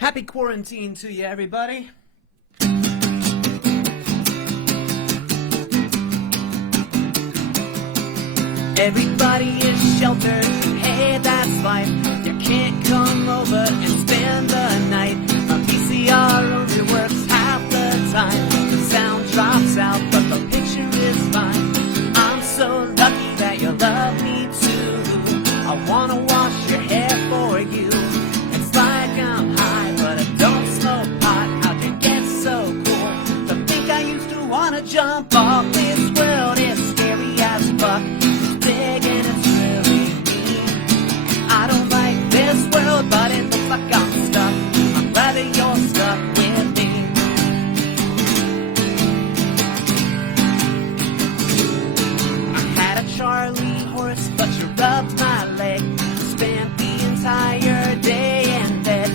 Happy quarantine to you, everybody. Everybody is sheltered, hey, that's life. You can't come over and spend the night. A VCR only works half the time. The sound drops out, but the picture is fine. I'm so lucky that you love me too. I wanna wash your hair for you. It's like I'm high, but I don't smoke pot. How'd you get so cool? To think I used to wanna jump off this world is scary as fuck. Big and it's really mean. I don't like this world, but it looks like I'm stuck. I'm glad that you're stuck with me. I had a Charlie horse, but you rubbed my leg. Spent the entire day in bed.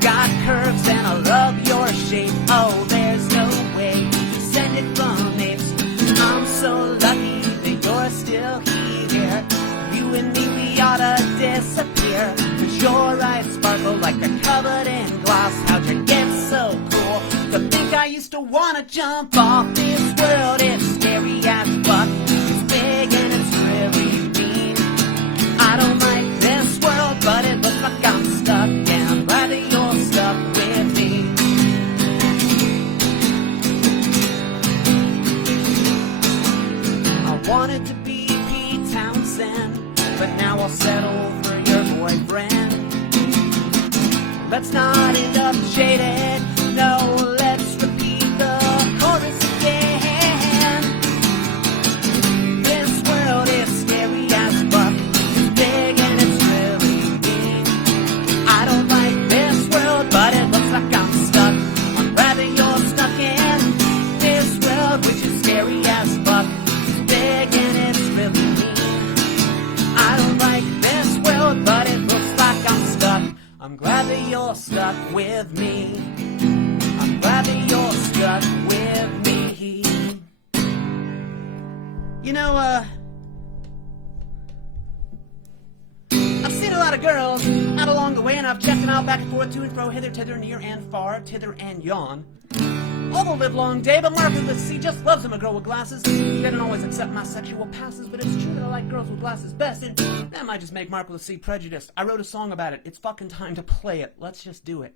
Got curves and I love your shape. Oh, there's no way you send it from apes. I'm so lucky you're still here. You and me, we ought to disappear. Cause your eyes sparkle like they're covered in gloss. How'd you get so cool? To think I used to wanna jump off this world. It's scary as fuck. It's big and it's really mean. I don't like this world, but it looks like I'm stuck. And I'm glad that you're stuck with me. Wanted to be Pete Townsend, but now I'll settle for your boyfriend. Let's not end up jaded, no, let's repeat the chorus again. This world is scary as fuck, it's big and it's really mean. I don't like this world, but it looks like I'm stuck. I'm glad that you're stuck in this world, which is scary as fuck. Big and it's really mean. I don't like this world, but it looks like I'm stuck. I'm glad that you're stuck with me. I'm glad that you're stuck with me. You know, I've seen a lot of girls out along the way, and I've checked them out back and forth, to and fro, hither, thither, near and far, tither and yon. All the live long day, but Marc just loves him a girl with glasses. They don't always accept my sexual passes, but it's true that I like girls with glasses best, and that might just make Marc prejudiced. I wrote a song about it. It's fucking time to play it. Let's just do it.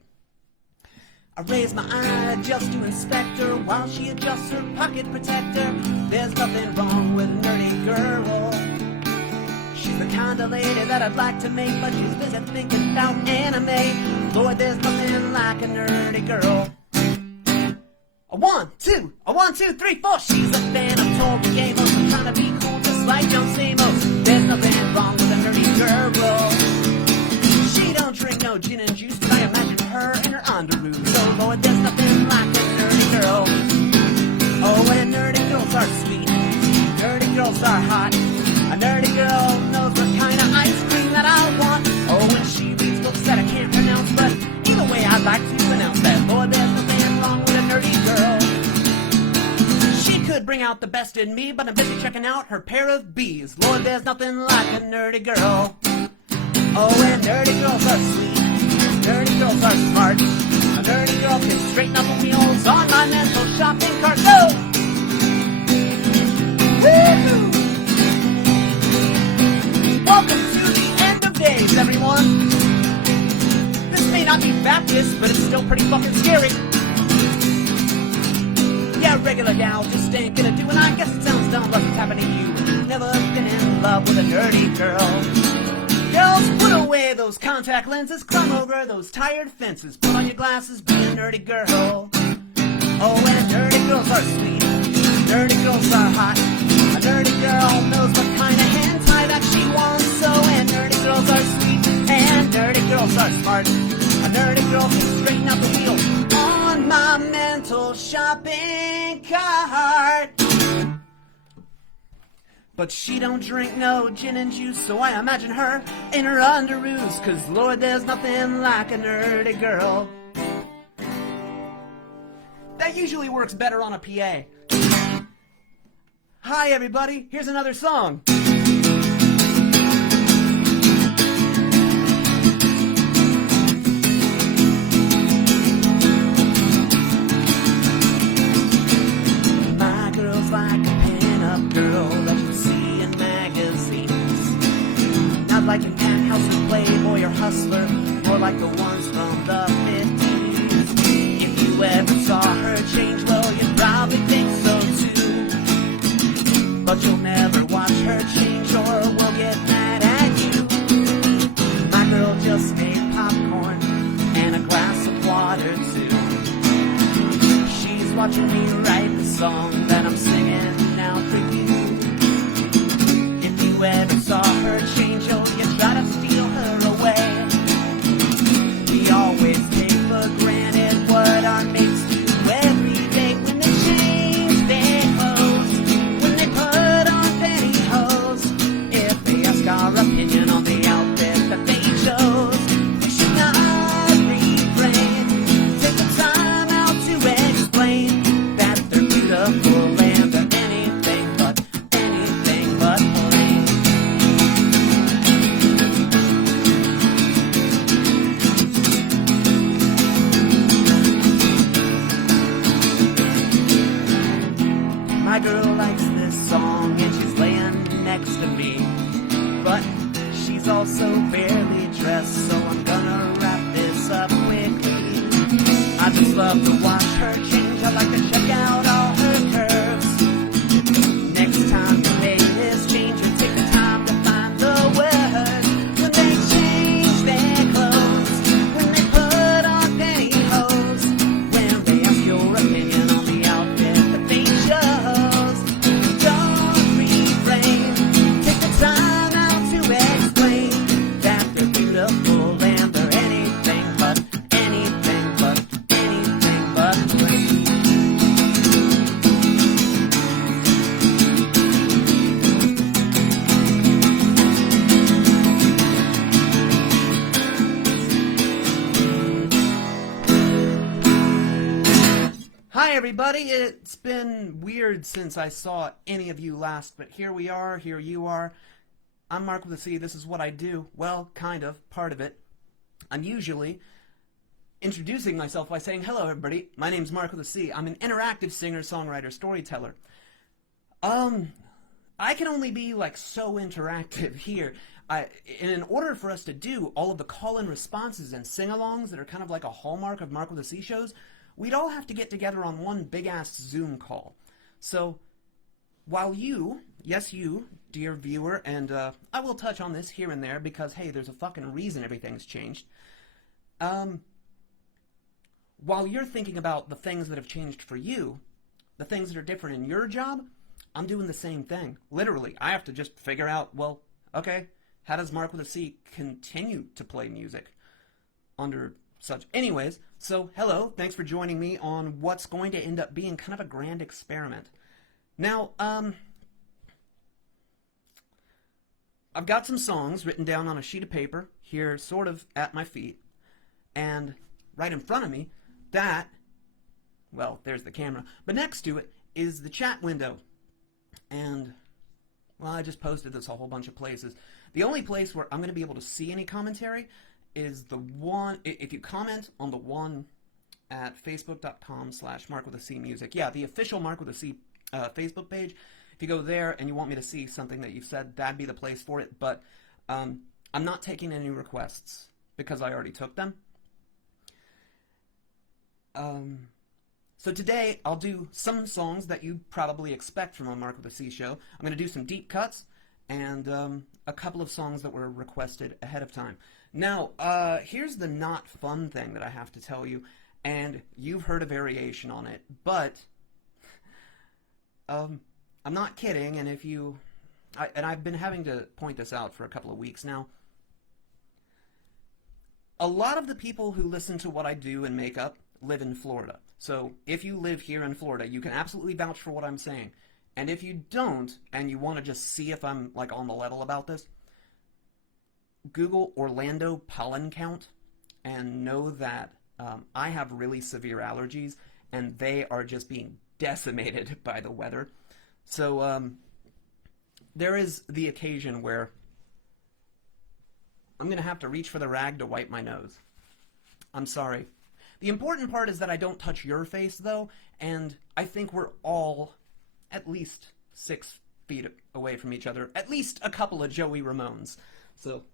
I raise my eye just to inspect her while she adjusts her pocket protector. There's nothing wrong with a nerdy girl. She's the kind of lady that I'd like to make, but she's busy thinking about anime. Lord, there's nothing like a nerdy girl. A 1, 2, 3, 4. She's a fan of total gamers, I'm trying to be cool just like John Stamos. There's nothing wrong with a nerdy girl. She don't drink no gin and juice, but I imagine her in her underoos. Oh Lord, there's nothing like a nerdy girl. Oh, and nerdy girls are sweet, nerdy girls are hot. A nerdy girl knows what kind of ice cream that I want. Oh, and she reads books that I can't pronounce, but either way I'd like to pronounce that. Lord, there's nothing wrong with a nerdy girl. She could bring out the best in me, but I'm busy checking out her pair of B's. Lord, there's nothing like a nerdy girl. Oh, and nerdy girls are sweet, nerdy girls are smart. A nerdy girl can straighten up the wheels on my mental shopping cart. Go! Woo! Welcome to the end of days, everyone. This may not be Baptist, but it's still pretty fucking scary. Yeah, regular gal just ain't gonna do, and I guess it sounds dumb, but it's happening to you. You've never been in love with a nerdy girl. Girls, put away those contact lenses, climb over those tired fences, put on your glasses, be a nerdy girl. Oh, and nerdy girls are sweet, nerdy girls are hot. A nerdy girl knows what kind of hentai that she wants. So, and nerdy girls are sweet, and nerdy girls are smart. A nerdy girl can straighten out the wheels on my mental shopping cart. But she don't drink no gin and juice, so I imagine her in her underoos. Cause Lord, there's nothing like a nerdy girl. That usually works better on a PA. Hi everybody, here's another song. like an ant house or playboy or hustler, more like the ones from the 50s. If you ever saw her change, well, you'd probably think so too. But you'll never watch her change or we'll get mad at you. My girl just made popcorn and a glass of water too. She's watching me write the song that I'm singing now for you. If you ever saw her change, oh, you try to steal her away. We always take for granted what our mates do every day. When they change their clothes, when they put on pantyhose, if they ask our opinion on the outfit that they chose, we should not refrain. Take the time out to explain that they're beautiful and they're anything but plain. My girl likes this song and she's laying next to me, but she's also barely dressed, so I'm gonna wrap this up quickly. I just love to watch her change. I like to check out all her curves. Next time you make this change, you'll take the time to find the words. When they change their clothes, when they put on pantyhose, when they ask your opinion on the outfit that they chose, don't refrain. Take the time out to explain that they're beautiful and they're anything but plain. Hi everybody, it's been weird since I saw any of you last, but here we are, here you are. I'm Marc with a C, this is what I do. Well, kind of, part of it. I'm usually introducing myself by saying, hello everybody, my name's Marc with a C. I'm an interactive singer, songwriter, storyteller. I can only be like so interactive here. In order for us to do all of the call-in responses and sing-alongs that are kind of like a hallmark of Marc with a C shows, we'd all have to get together on one big-ass Zoom call. So, while you, yes you, dear viewer, and I will touch on this here and there because, hey, there's a fucking reason everything's changed. While you're thinking about the things that have changed for you, the things that are different in your job, I'm doing the same thing. Literally, I have to just figure out, well, okay, how does Marc with a C continue to play music under such? Anyways, so hello, thanks for joining me on what's going to end up being kind of a grand experiment. Now, I've got some songs written down on a sheet of paper here, sort of at my feet, and right in front of me, well, there's the camera, but next to it is the chat window. And, well, I just posted this a whole bunch of places. The only place where I'm going to be able to see any commentary is the one, if you comment on the one at facebook.com/MarcWithACmusic. Yeah, the official Marc with a C Facebook page. If you go there and you want me to see something that you've said, that'd be the place for it. But I'm not taking any requests because I already took them. So today I'll do some songs that you probably expect from a Marc with a C show. I'm going to do some deep cuts and a couple of songs that were requested ahead of time. Now, here's the not fun thing that I have to tell you, and you've heard a variation on it, but I'm not kidding, and I've been having to point this out for a couple of weeks now. A lot of the people who listen to what I do in makeup live in Florida. So if you live here in Florida, you can absolutely vouch for what I'm saying. And if you don't, and you want to just see if I'm like on the level about this, Google Orlando pollen count and know that I have really severe allergies and they are just being decimated by the weather. So there is the occasion where I'm going to have to reach for the rag to wipe my nose. I'm sorry. The important part is that I don't touch your face, though, and I think we're all at least 6 feet away from each other. At least a couple of Joey Ramones. So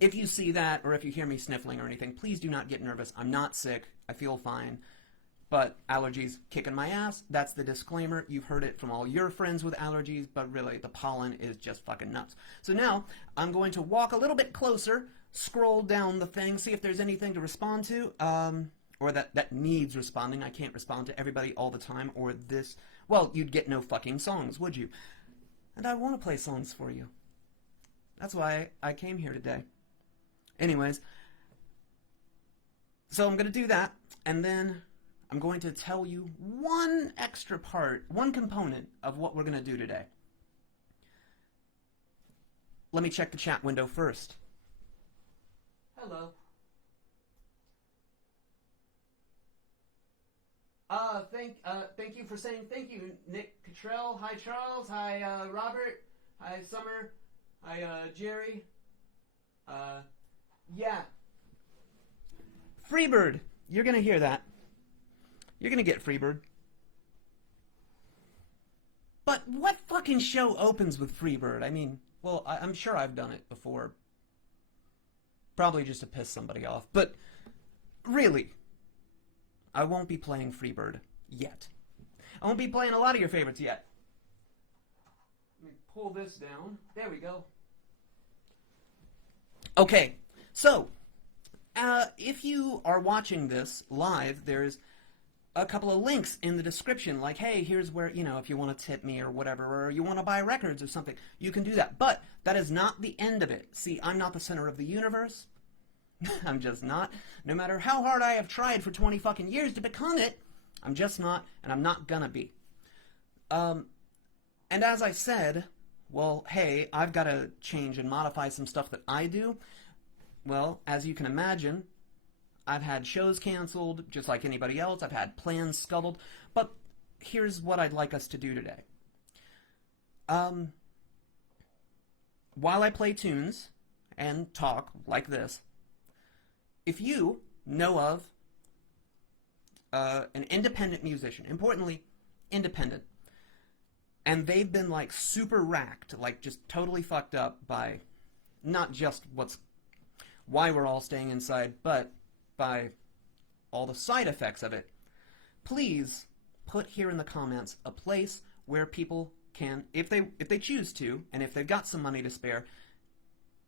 if you see that or if you hear me sniffling or anything, please do not get nervous. I'm not sick. I feel fine. But allergies kicking my ass. That's the disclaimer. You've heard it from all your friends with allergies, but really the pollen is just fucking nuts. So now I'm going to walk a little bit closer, scroll down the thing, see if there's anything to respond to, or that needs responding. I can't respond to everybody all the time, or this, well, you'd get no fucking songs, would you? And I want to play songs for you. That's why I came here today. Anyways, so I'm going to do that, and then I'm going to tell you one extra part, one component of what we're going to do today. Let me check the chat window first. Hello. Thank you for saying thank you, Nick Cottrell. Hi, Charles. Hi, Robert. Hi, Summer. Hi, Jerry. Yeah. Freebird. You're going to hear that. You're going to get Freebird. But what fucking show opens with Freebird? I mean, well, I'm sure I've done it before. Probably just to piss somebody off. But really, I won't be playing Freebird yet. I won't be playing a lot of your favorites yet. Let me pull this down. There we go. Okay, so if you are watching this live, there's a couple of links in the description, like, hey, here's where, you know, if you want to tip me or whatever, or you want to buy records or something, you can do that. But that is not the end of it. See, I'm not the center of the universe. I'm just not. No matter how hard I have tried for 20 fucking years to become it, I'm just not, and I'm not gonna be. And as I said, well, hey, I've got to change and modify some stuff that I do. Well, as you can imagine, I've had shows canceled, just like anybody else. I've had plans scuttled. But here's what I'd like us to do today. While I play tunes and talk like this, if you know of an independent musician, importantly, independent, and they've been like super racked, like just totally fucked up by not just why we're all staying inside, but by all the side effects of it, please put here in the comments a place where people can, if they choose to, and if they've got some money to spare,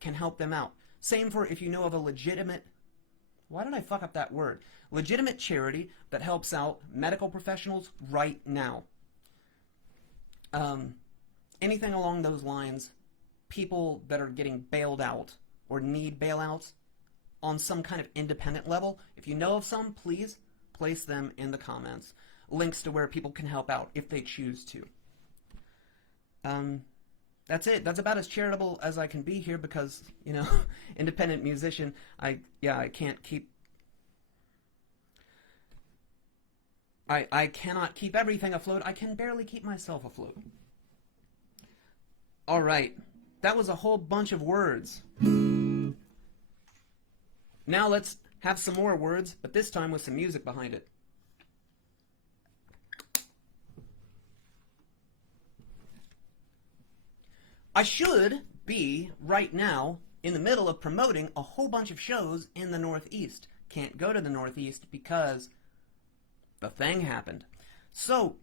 can help them out. Same for if you know of a legitimate, why did I fuck up that word? Legitimate charity that helps out medical professionals right now. Anything along those lines, people that are getting bailed out or need bailouts on some kind of independent level, if you know of some, please place them in the comments. Links to where people can help out if they choose to. That's it. That's about as charitable as I can be here because, you know, independent musician, I can't keep... I cannot keep everything afloat. I can barely keep myself afloat. All right. That was a whole bunch of words. Now let's have some more words, but this time with some music behind it. I should be, right now, in the middle of promoting a whole bunch of shows in the Northeast. Can't go to the Northeast because the thing happened. So,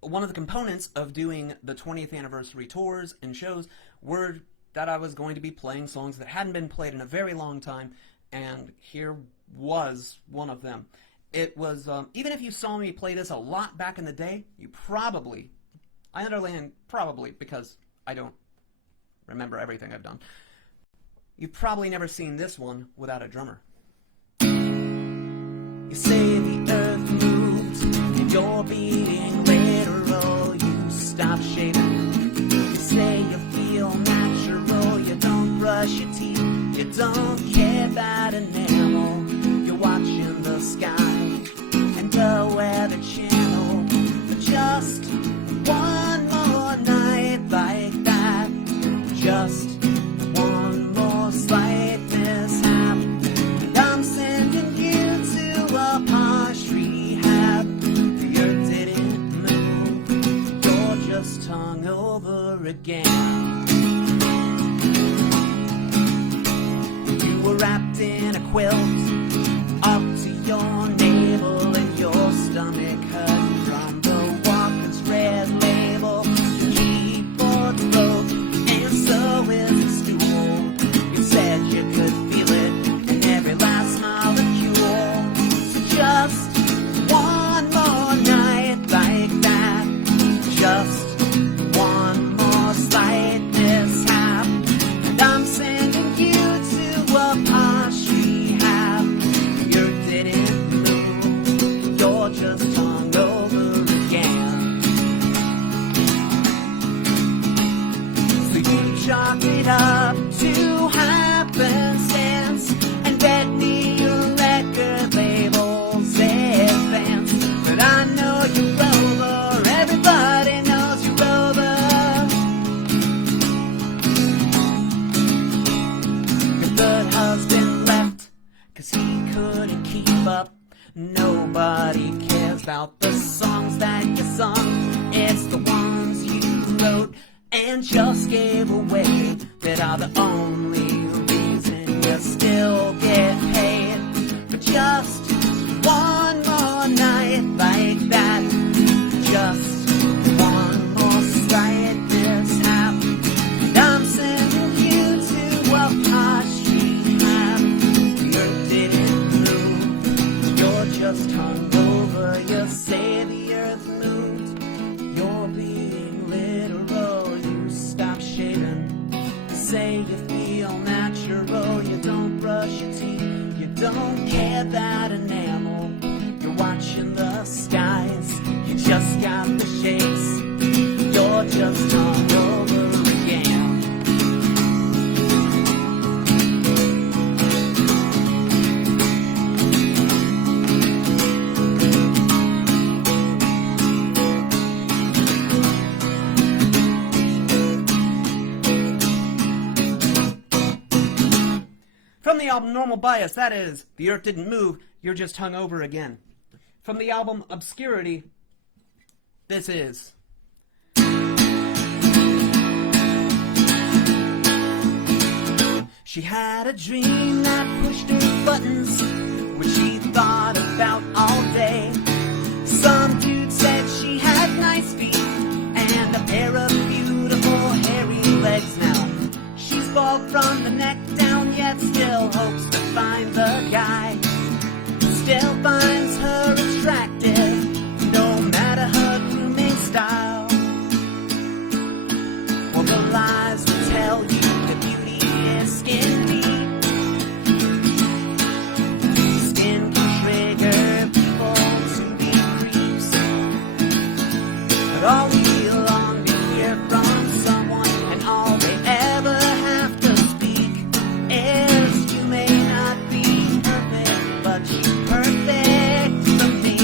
one of the components of doing the 20th anniversary tours and shows were that I was going to be playing songs that hadn't been played in a very long time, and here was one of them. It was, even if you saw me play this a lot back in the day, you probably, I underline probably because I don't remember everything I've done, you've probably never seen this one without a drummer. You say the earth moves and you're being literal, you stop shaving. You say you feel natural, you don't brush your teeth, you don't care about enamel. You're watching the sky and the Weather Channel for just one more night like that. Just one more slight mishap, and I'm sending you to a posh rehab. The earth didn't move, you're just hung over again. wrapped in a quilt, up to your navel and your stomach hurt from the Walker's red label. Keyboard broke and so is the stool. You said you could feel it in every last molecule. So just one more night like that, just one more slight mishap, and I'm sending you to a posh rehab. You didn't move, you're just hungover again. So you chalk it up to happenstance and bet me your record label's advance. But I know you're over, everybody knows you're over. Your third husband left 'cause he couldn't keep up. Nobody cares about the songs that you sung. It's the ones you wrote and just gave away that are the only reason you still get paid. But just one more night like that, just one more slight mishap, and I'm sending you to a posh rehab. You didn't move, you're just hungover. You say the earth moved, you're being literal. You stop shaving, say you feel natural. You don't brush your teeth, you don't care that enamel. You're watching the skies, you just got the shakes. You're just hungover again. From the album Normal Bias, that is, The Earth Didn't Move, You're Just Hungover Again. From the album Obscurity, this is She had a dream that pushed her buttons, which she thought about all day. Some dude said she had nice feet and a pair of beautiful hairy legs. Now she's bald from the neck down, yet still hopes to find the guy who still finds her attractive, no matter her grooming style. Well, the lies will tell you that beauty is skin deep. Skin can trigger people to be creeps. But all we long to hear from someone, and all they ever have to speak is, you may not be perfect, but you're perfect for me.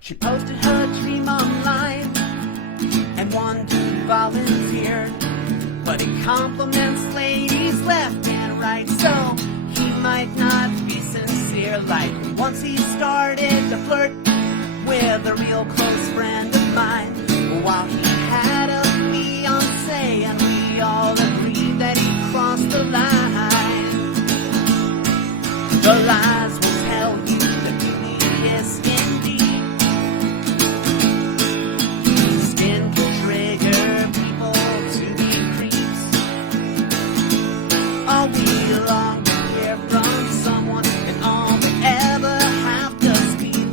She posted her dream online, and one dude volunteered, but he compliments ladies left and right, so he might not be sincere. Like once he started to flirt with a real close friend of mine, while he had a fiancé, and we all agreed that he crossed the line. The lies will tell you that beauty is skin deep. Skin can trigger people to be creeps. All we long to hear from someone, and all they ever have to speak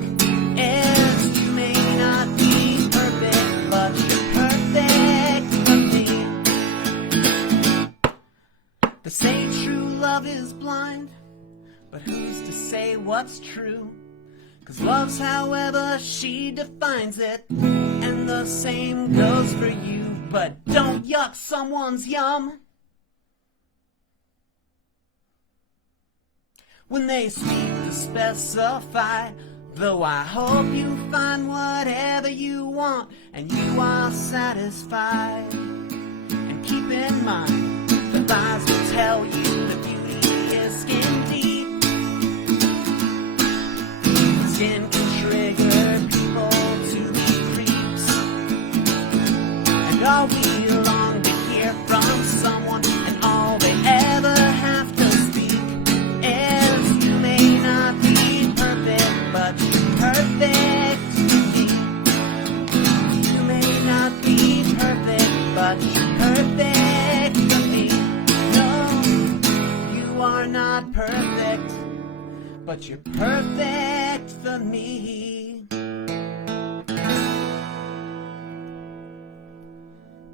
is, you may not be perfect, but you're perfect for me. They say true love is blind, but who's to say what's true? 'Cause love's however she defines it, and the same goes for you. But don't yuck someone's yum when they speak to specify. Though I hope you find whatever you want and you are satisfied. And keep in mind, the lies will tell you that beauty is skin deep. Skin can trigger people to be creeps. And all we long to hear from someone, and all they ever be perfect, but you're perfect for me. No, you are not perfect, but you're perfect for me.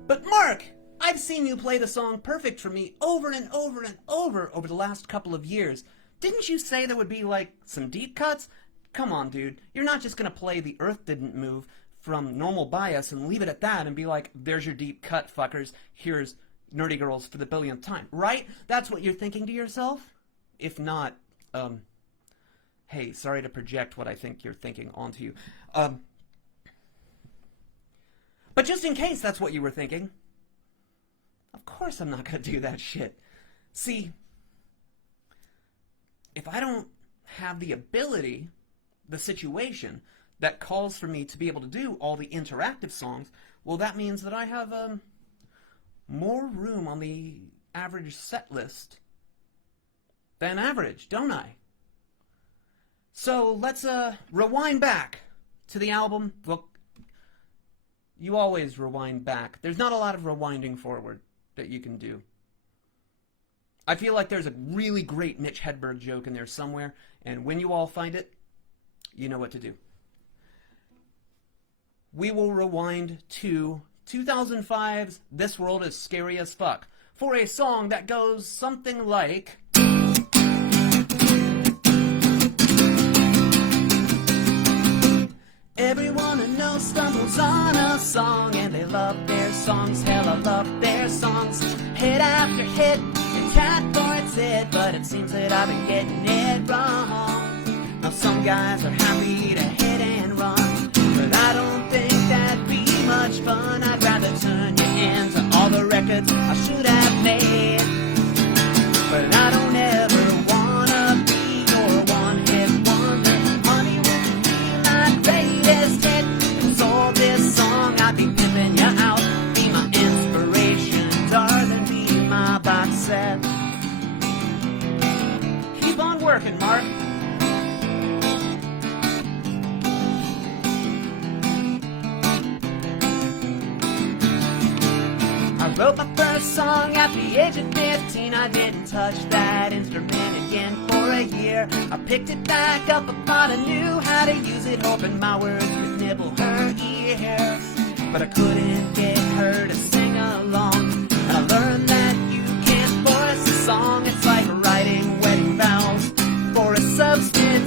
But Mark, I've seen you play the song Perfect for Me over and over and over the last couple of years. Didn't you say there would be, like, some deep cuts? Come on, dude. You're not just gonna play The Earth Didn't Move from normal bias and leave it at that and be like, there's your deep cut, fuckers. Here's Nerdy Girls for the billionth time, right? That's what you're thinking to yourself? If not, hey, sorry to project what I think you're thinking onto you. But just in case that's what you were thinking, of course I'm not going to do that shit. See, if I don't have the ability, the situation that calls for me to be able to do all the interactive songs, well, that means that I have more room on the average set list than average, don't I? So let's rewind back to the album. Well, you always rewind back. There's not a lot of rewinding forward that you can do. I feel like there's a really great Mitch Hedberg joke in there somewhere, and when you all find it, you know what to do. We will rewind to 2005's This World Is Scary as Fuck for a song that goes something like... Everyone I know stumbles on a song, and they love their songs, hell, I love their songs. Hit after hit, and cat for its hit, but it seems that I've been getting it wrong. Now some guys are happy to hit and run, but I don't think that'd be much fun. I'd rather turn your hand to all the records I should have made. But I don't ever wanna be your one-hit wonder. Honey, would you be my greatest hit? 'Cause all this song I'd be pimping you out. Be my inspiration, darling, be my box set. Keep on working, Mark. I wrote my first song at the age of 15. I didn't touch that instrument again for a year. I picked it back up, I thought I knew how to use it, hoping my words would nibble her ears. But I couldn't get her to sing along. And I learned that you can't force a song. It's like writing wedding vows for a substitute.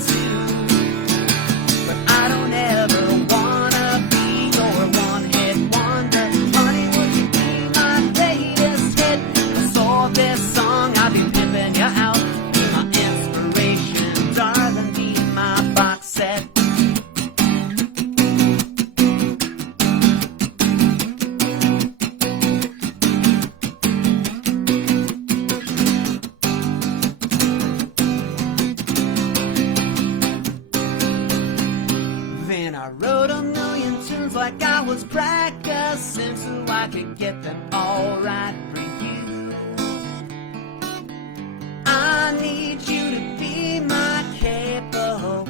But I don't ever wanna be your one-hit wonder. Honey, would you be my greatest hit? 'Cause all this song I'll be pimping you out. Be my inspiration, darling, be my box set. Then I wrote a million tunes like I was practicing, so I could get them all right for you. I need you to be my capo.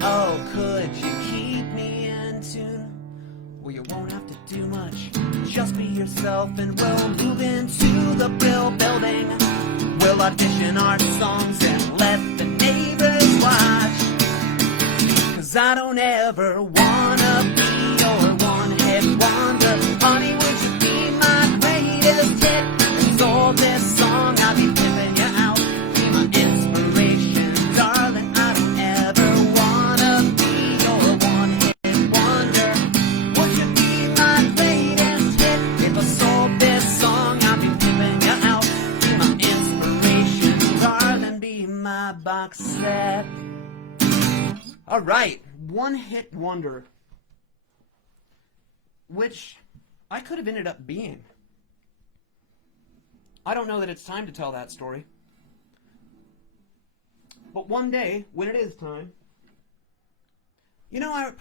Oh, could you keep me in tune? Well, you won't have to do much. Just be yourself and we'll move into the Brill building. We'll audition our songs and let the neighbors watch. 'Cause I don't ever wanna be your one-hit wonder. Honey, would you be my greatest hit? 'Cause all this song I'll be pimping you out. Be my inspiration, darling. I don't ever wanna be your one-hit wonder. Would you be my greatest hit? If I sold this song, I'll be pimping you out. Be my inspiration, darling. Be my box set. All right, one-hit wonder, which I could have ended up being. I don't know that it's time to tell that story. But one day, when it is time, you know, I've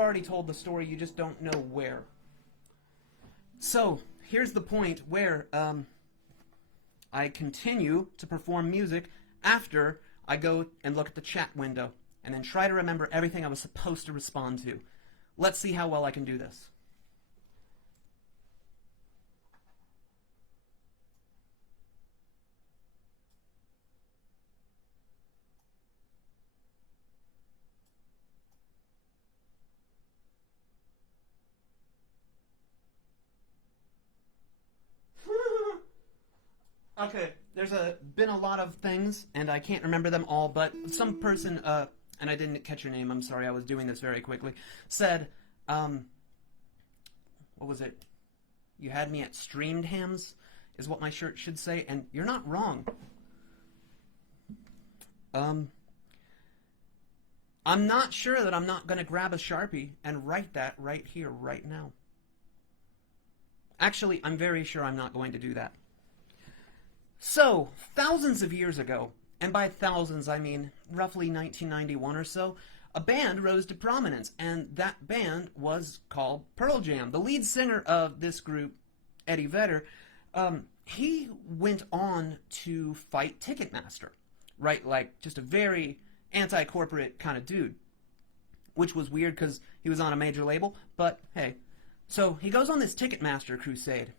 already told the story, you just don't know where. So, here's the point where I continue to perform music after I go and look at the chat window, and then try to remember everything I was supposed to respond to. Let's see how well I can do this. Okay, there's been a lot of things, and I can't remember them all, but some person, and I didn't catch your name, I'm sorry, I was doing this very quickly, said, what was it? You had me at streamed hams, is what my shirt should say, and you're not wrong. I'm not sure that I'm not going to grab a Sharpie and write that right here, right now. Actually, I'm very sure I'm not going to do that. So, thousands of years ago, and by thousands I mean roughly 1991 or so, a band rose to prominence, and that band was called Pearl Jam. The lead singer of this group, Eddie Vedder, he went on to fight Ticketmaster, right? Like, just a very anti-corporate kind of dude, which was weird because he was on a major label, but hey. So he goes on this Ticketmaster crusade,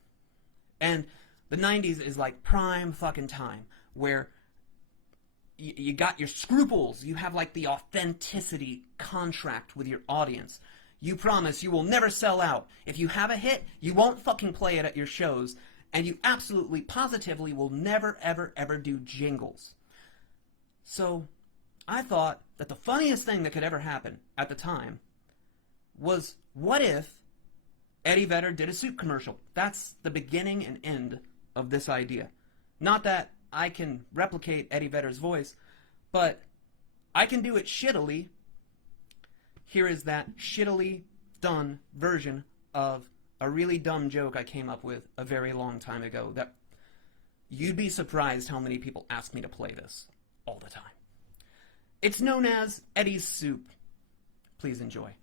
and the 90s is like prime fucking time, where you got your scruples, you have like the authenticity contract with your audience. You promise you will never sell out. If you have a hit, you won't fucking play it at your shows, and you absolutely, positively will never, ever, ever do jingles. So I thought that the funniest thing that could ever happen at the time was, what if Eddie Vedder did a soup commercial? That's the beginning and end of this idea. Not that I can replicate Eddie Vedder's voice, but I can do it shittily. Here is that shittily done version of a really dumb joke I came up with a very long time ago that you'd be surprised how many people ask me to play this all the time. It's known as Eddie's Soup. Please enjoy.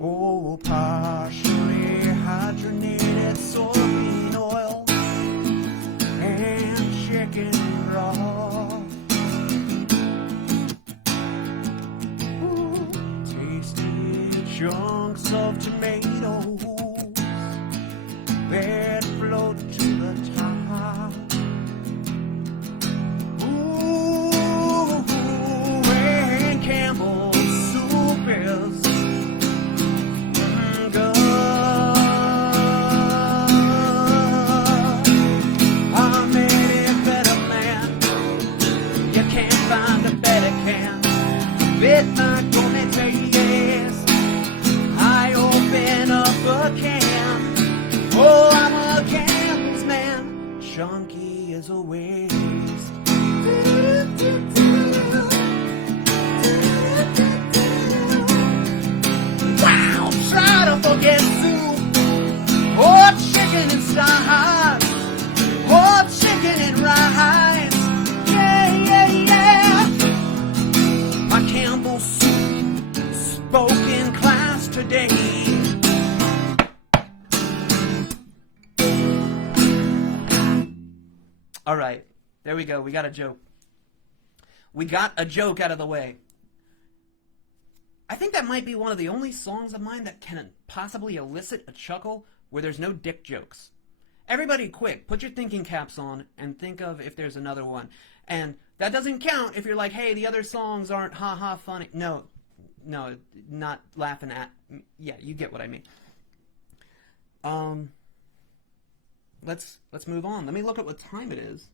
Oh, partially hydrogenated soybean oil and chicken broth. Tasty chunks of tomatoes that float to the top. Ooh, and Campbell's soup is good. I'm any better man. You can't find a better can. Fit my gourmet taste. I open up a can. Oh, I'm a Campbell's man. Chunky as a waist. Wow, try to forget soup. Oh, chicken and sides. Oh, chicken and rice. Yeah, yeah, yeah. My Campbell's soup spoke in class today. All right, there we go. We got a joke. We got a joke out of the way. I think that might be one of the only songs of mine that can possibly elicit a chuckle where there's no dick jokes. Everybody quick, put your thinking caps on and think of if there's another one. And that doesn't count if you're like, hey, the other songs aren't ha-ha funny. No, not laughing at. Yeah, you get what I mean. Let's move on. Let me look at what time it is,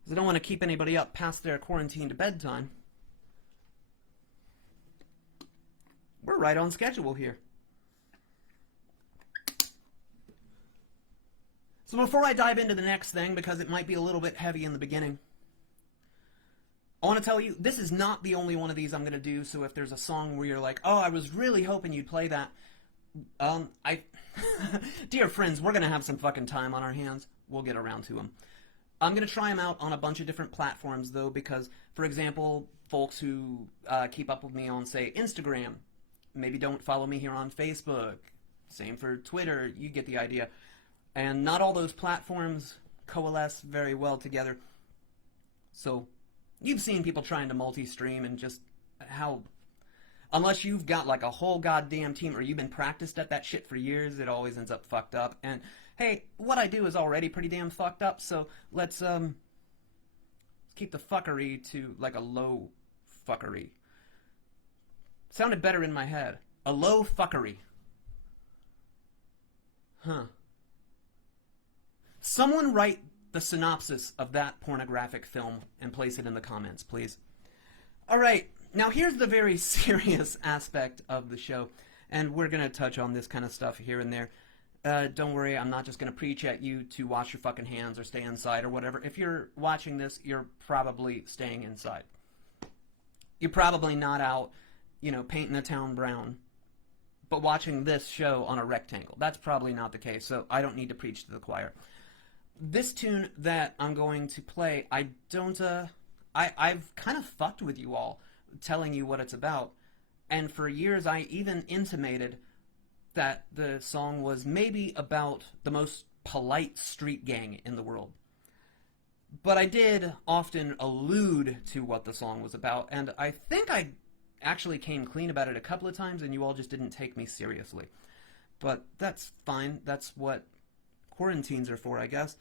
because I don't want to keep anybody up past their quarantine to bedtime. We're right on schedule here. So before I dive into the next thing, because it might be a little bit heavy in the beginning, I want to tell you, this is not the only one of these I'm going to do, so if there's a song where you're like, oh, I was really hoping you'd play that, dear friends, we're going to have some fucking time on our hands. We'll get around to them. I'm going to try them out on a bunch of different platforms, though, because, for example, folks who keep up with me on, say, Instagram, maybe don't follow me here on Facebook. Same for Twitter. You get the idea. And not all those platforms coalesce very well together. So you've seen people trying to multi-stream and just how, unless you've got like a whole goddamn team or you've been practiced at that shit for years, it always ends up fucked up. And hey, what I do is already pretty damn fucked up, so let's keep the fuckery to like a low fuckery. Sounded better in my head. A low fuckery. Huh. Someone write the synopsis of that pornographic film and place it in the comments, please. All right, now here's the very serious aspect of the show, and we're going to touch on this kind of stuff here and there. Don't worry, I'm not just going to preach at you to wash your fucking hands or stay inside or whatever. If you're watching this, you're probably staying inside. You're probably not out, you know, painting the town brown, but watching this show on a rectangle. That's probably not the case, so I don't need to preach to the choir. This tune that I'm going to play, I've kind of fucked with you all, telling you what it's about. And for years, I even intimated that the song was maybe about the most polite street gang in the world. But I did often allude to what the song was about, and I think I actually came clean about it a couple of times, and you all just didn't take me seriously. But that's fine. That's what quarantines are for, I guess.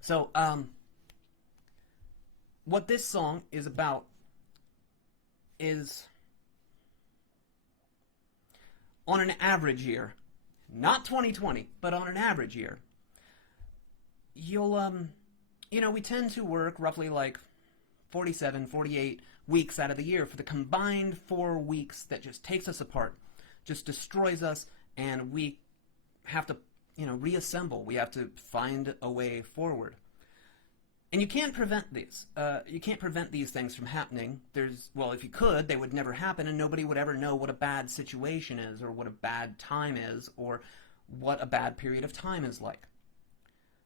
So, what this song is about is, on an average year, not 2020, but on an average year, you'll, you know, we tend to work roughly like 47, 48 weeks out of the year for the combined 4 weeks that just takes us apart, just destroys us, and we have to, you know, reassemble. We have to find a way forward. And you can't prevent these. You can't prevent these things from happening. Well, if you could, they would never happen, and nobody would ever know what a bad situation is, or what a bad time is, or what a bad period of time is like.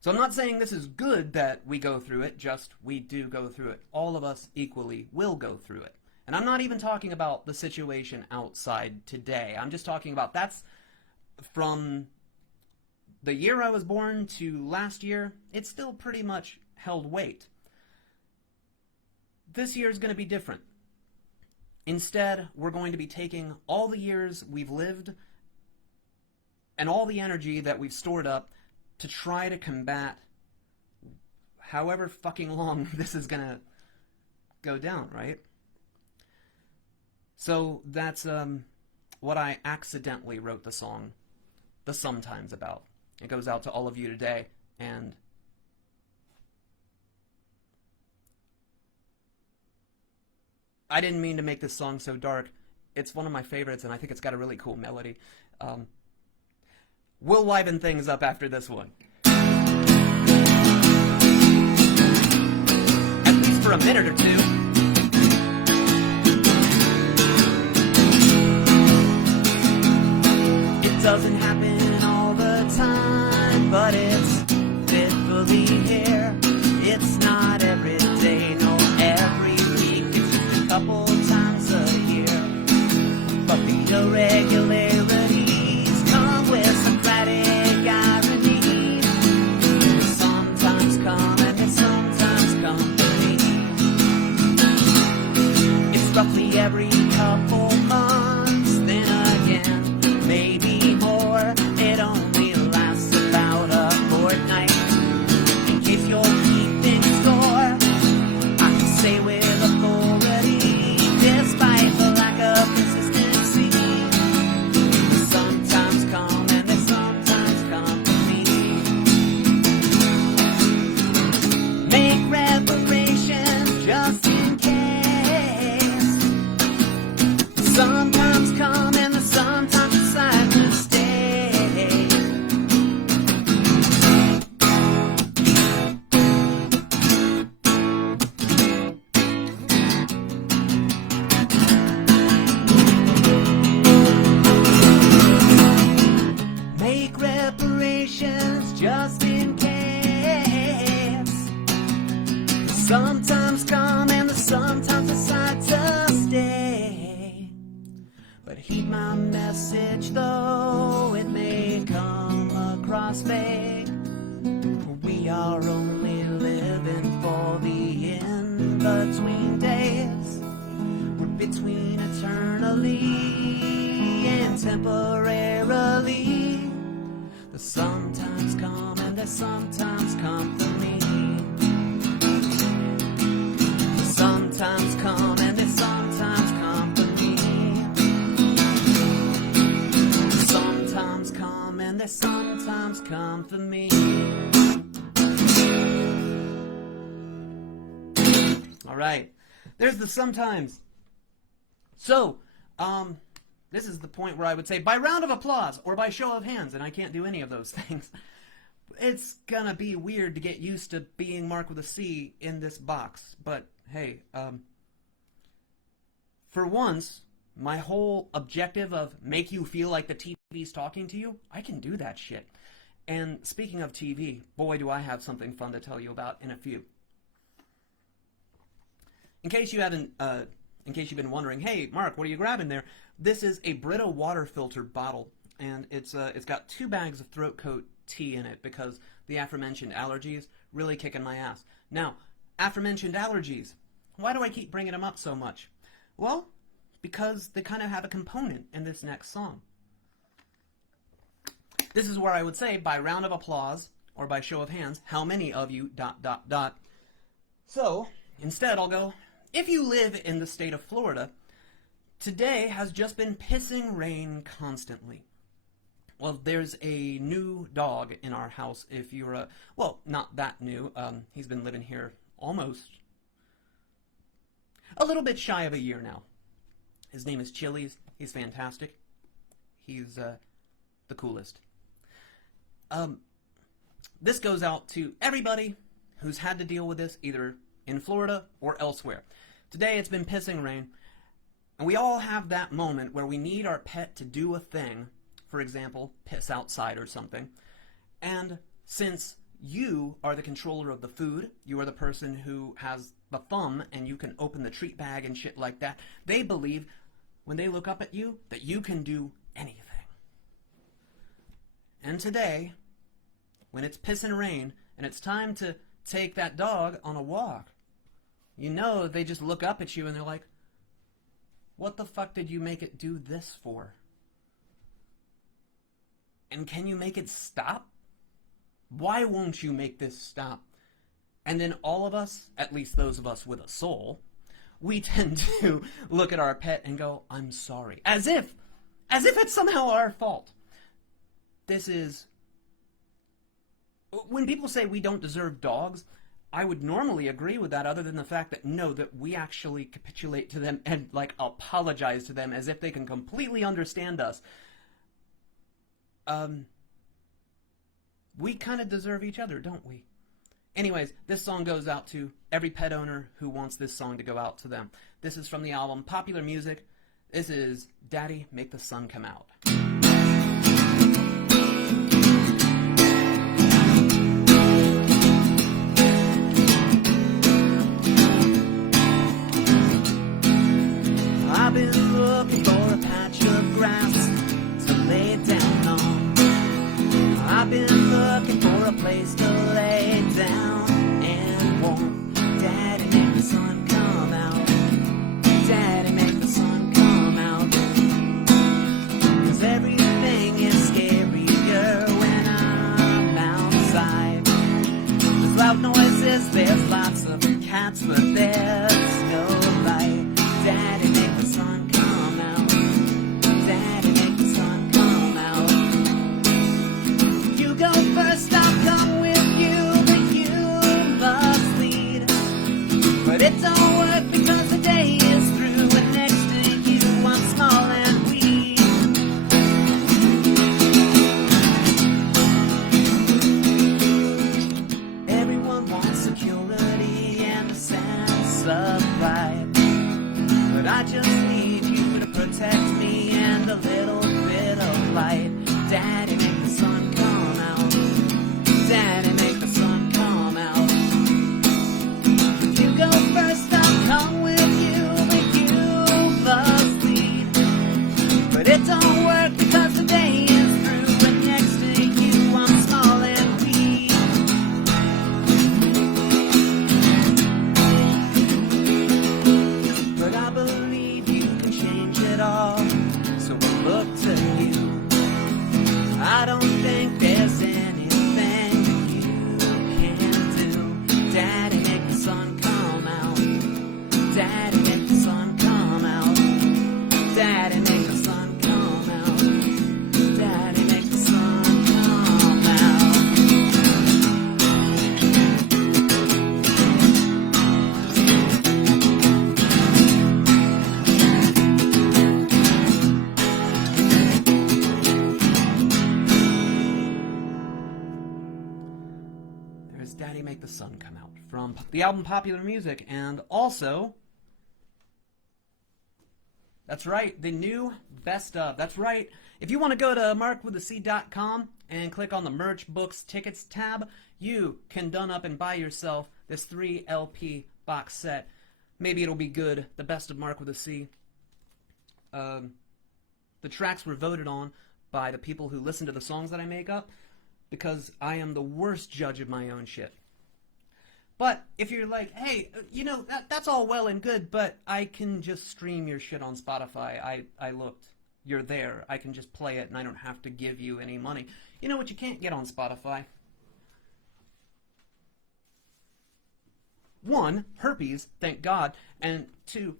So I'm not saying this is good that we go through it, just we do go through it. All of us equally will go through it. And I'm not even talking about the situation outside today. I'm just talking about that's from the year I was born to last year. It's still pretty much held weight. This year is going to be different. Instead, we're going to be taking all the years we've lived and all the energy that we've stored up to try to combat however fucking long this is going to go down, right? So that's what I accidentally wrote the song, The Sometimes, about. It goes out to all of you today, and I didn't mean to make this song so dark. It's one of my favorites, and I think it's got a really cool melody. We'll liven things up after this one. At least for a minute or two. It doesn't happen all the time, but it's fitfully here. It's not every day, no, every week. It's just a couple times a year. But the irregularities come with Socratic irony. They sometimes come and they sometimes come for me. It's roughly every couple months, then again, maybe more. It only lasts about a fortnight. In case you're keeping score, I can say with authority, despite the lack of consistency, they sometimes come and they sometimes come for me. Make reparations just in case. Sometimes come and they sometimes decide to stay. Make reparations just in case. Sometimes come and sometimes decide to stay. But heed my message, though it may come across vague. We are only living for the in-between days. We're between eternally and temporarily. They sometimes come and they sometimes come for me. They sometimes come and they sometimes come for me. They sometimes come and they sometimes All right. There's the sometimes. So, this is the point where I would say by round of applause or by show of hands, and I can't do any of those things. It's gonna be weird to get used to being Mark with a C in this box, but hey, for once, my whole objective of make you feel like the TV's talking to you, I can do that shit. And speaking of TV, boy do I have something fun to tell you about in a few. In case you've been wondering, hey Mark, what are you grabbing there? This is a Brita water filter bottle, and it's got 2 bags of throat coat tea in it because the aforementioned allergies really kicking my ass. Now, aforementioned allergies, why do I keep bringing them up so much? Well, because they kind of have a component in this next song. This is where I would say by round of applause or by show of hands, how many of you ... So, instead I'll go, if you live in the state of Florida, today has just been pissing rain constantly. Well, there's a new dog in our house. If you're well, not that new. He's been living here almost a little bit shy of a year now. His name is Chili's. He's fantastic. He's the coolest. This goes out to everybody who's had to deal with this either in Florida or elsewhere. Today it's been pissing rain, and we all have that moment where we need our pet to do a thing. For example, piss outside or something. And since you are the controller of the food, you are the person who has the thumb and you can open the treat bag and shit like that, they believe when they look up at you that you can do anything. And today, when it's pissing rain and it's time to take that dog on a walk, you know they just look up at you and they're like, what the fuck did you make it do this for? And can you make it stop? Why won't you make this stop? And then all of us, at least those of us with a soul, we tend to look at our pet and go, I'm sorry. As if it's somehow our fault. This is... When people say we don't deserve dogs, I would normally agree with that other than the fact that no, that we actually capitulate to them and like apologize to them as if they can completely understand us. We kind of deserve each other, don't we? Anyways, this song goes out to every pet owner who wants this song to go out to them. This is from the album Popular Music. This is Daddy, Make the Sun Come Out. I've been looking for a patch of grass to lay down on. I've been looking for a place to lay down. And won't Daddy make the sun come out? Daddy make the sun come out. 'Cause everything is scarier when I'm outside. There's loud noises, there's lots of cats, but there's no light. Daddy make the sun come out. Daddy make the sun come out. You go first, I'll come with you, but you must lead. But it don't work because the day is through, and next to you I'm small and weak. Everyone wants security and a sense of pride. But I just need you to protect me and a little bit of light. Daddy, make the sun come out. Daddy, make the sun come out. You go first, I'll come with you, but you must lead. But it don't work because the day is through, and next to you I'm small and weak. But I believe you can change it all, so we'll look to you. the Sun Come Out from the album Popular Music. And also, that's right, the new Best Of. That's right. If you want to go to marcwithac.com and click on the Merch, Books, Tickets tab, you can done up and buy yourself this 3 LP box set. Maybe it'll be good. The Best of Marc with a C. The tracks were voted on by the people who listen to the songs that I make up, because I am the worst judge of my own shit. But if you're like, hey, you know, that's all well and good, but I can just stream your shit on Spotify. I looked. You're there. I can just play it, and I don't have to give you any money. You know what you can't get on Spotify? 1, herpes, thank God, and 2,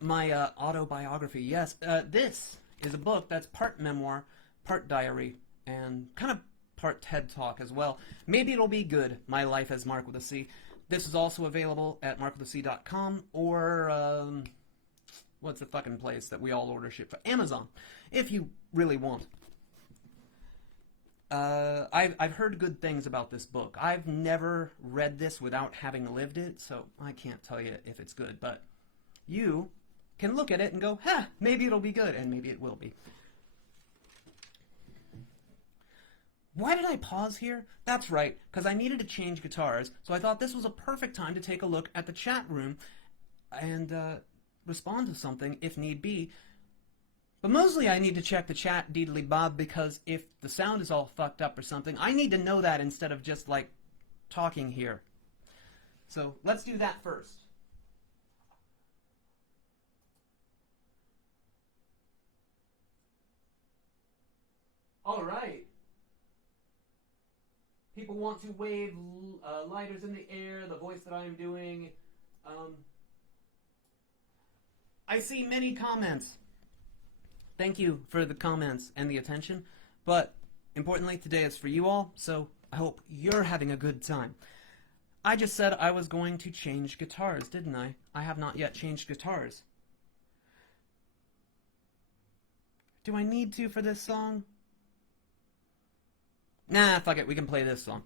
my autobiography. Yes, this is a book that's part memoir, part diary, and kind of part TED Talk as well. Maybe it'll be good, My Life as Marc with a C. This is also available at marcwithac.com or, what's the fucking place that we all order shit for? Amazon, if you really want. I've heard good things about this book. I've never read this without having lived it, so I can't tell you if it's good, but you can look at it and go, huh, maybe it'll be good, and maybe it will be. Why did I pause here? That's right, because I needed to change guitars, so I thought this was a perfect time to take a look at the chat room and respond to something if need be. But mostly I need to check the chat deedly bob, because if the sound is all fucked up or something, I need to know that instead of just, like, talking here. So let's do that first. All right. People want to wave lighters in the air, the voice that I am doing. I see many comments. Thank you for the comments and the attention, but importantly, today is for you all, so I hope you're having a good time. I just said I was going to change guitars, didn't I? I have not yet changed guitars. Do I need to for this song? Nah, fuck it, we can play this song.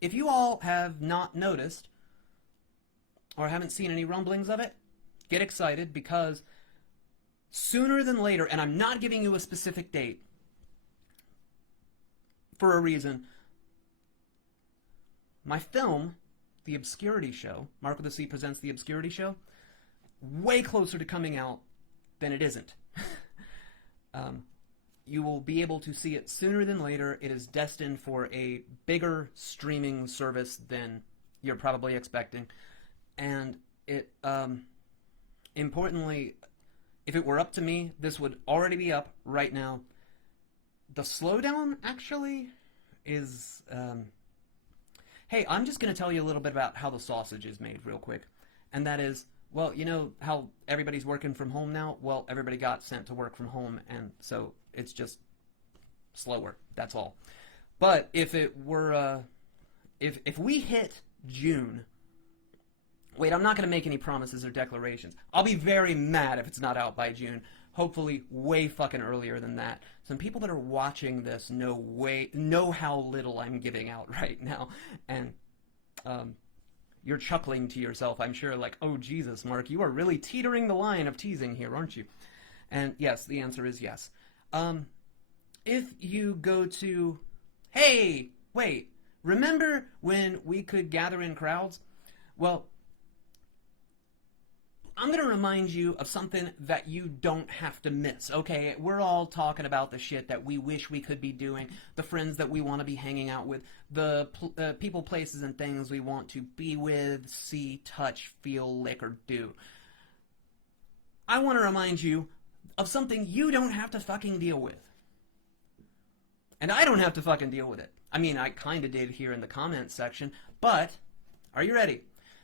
If you all have not noticed, or haven't seen any rumblings of it, get excited, because sooner than later, and I'm not giving you a specific date for a reason, my film, The Obscurity Show, Marc with a C presents The Obscurity Show, way closer to coming out than it isn't. You will be able to see it sooner than later. It is destined for a bigger streaming service than you're probably expecting. And it, importantly, if it were up to me, this would already be up right now. The slowdown, actually, is, hey, I'm just going to tell you a little bit about how the sausage is made real quick. And that is, well, you know how everybody's working from home now? Well, everybody got sent to work from home, and so it's just slower, that's all. But if it were, if we hit June, wait, I'm not going to make any promises or declarations. I'll be very mad if it's not out by June. Hopefully way fucking earlier than that. Some people that are watching this know how little I'm giving out right now. And you're chuckling to yourself, I'm sure, like, oh Jesus, Marc, you are really teetering the line of teasing here, aren't you? And yes, the answer is yes. If you go to, hey, wait, remember when we could gather in crowds? Well, I'm going to remind you of something that you don't have to miss, okay? We're all talking about the shit that we wish we could be doing, the friends that we want to be hanging out with, the people, places, and things we want to be with, see, touch, feel, lick, or do. I want to remind you of something you don't have to fucking deal with. And I don't have to fucking deal with it. I mean, I kind of did here in the comments section, but are you ready?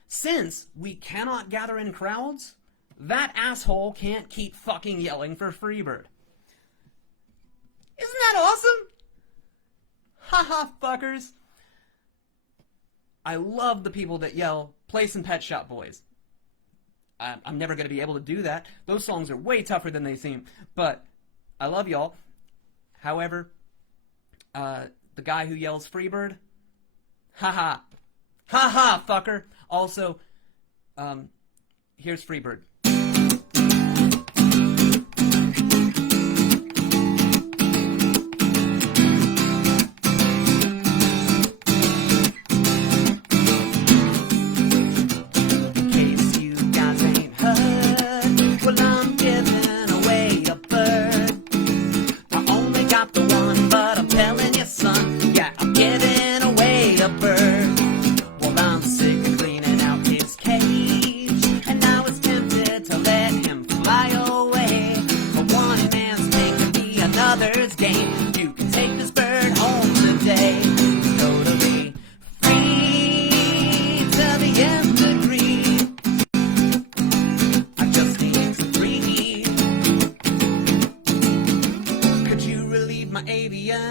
Since we cannot gather in crowds, that asshole can't keep fucking yelling for Freebird. Isn't that awesome? Haha, fuckers. I love the people that yell, play some Pet Shop Boys. I'm never going to be able to do that. Those songs are way tougher than they seem. But I love y'all. However, the guy who yells Freebird. Haha. Haha, fucker. Also, here's Freebird.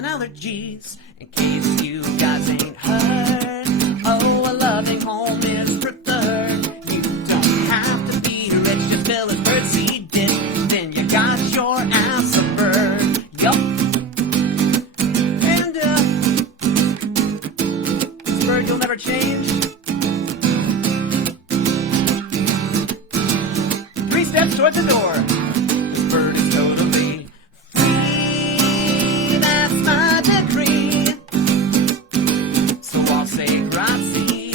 Allergies, in case you guys ain't heard. Oh, a loving home is preferred. You don't have to be rich, just fill his birdseed dish. Then you got your ass a bird. Yup. And, this bird you'll never change. 3 steps towards the door. This bird is totally free. That's my decree. So I'll say grazie,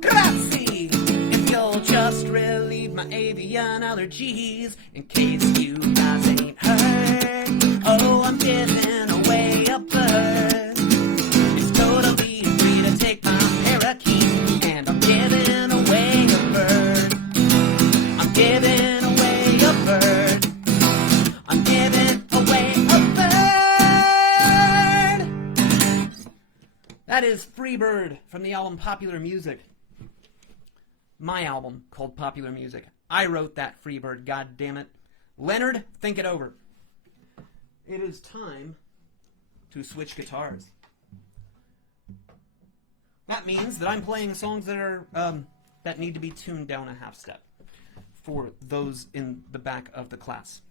grazie, if you'll just relieve my avian allergies. In case you guys ain't heard, oh, I'm giving away a bird. It's totally free to take my parakeet, and I'm giving away a bird. I'm giving away a bird. I'm giving away a bird. That is Freebird from the album Popular Music. My album called Popular Music. I wrote that Freebird, god damn it. Leonard, think it over. It is time to switch guitars. That means that I'm playing songs that are that need to be tuned down a half step for those in the back of the class.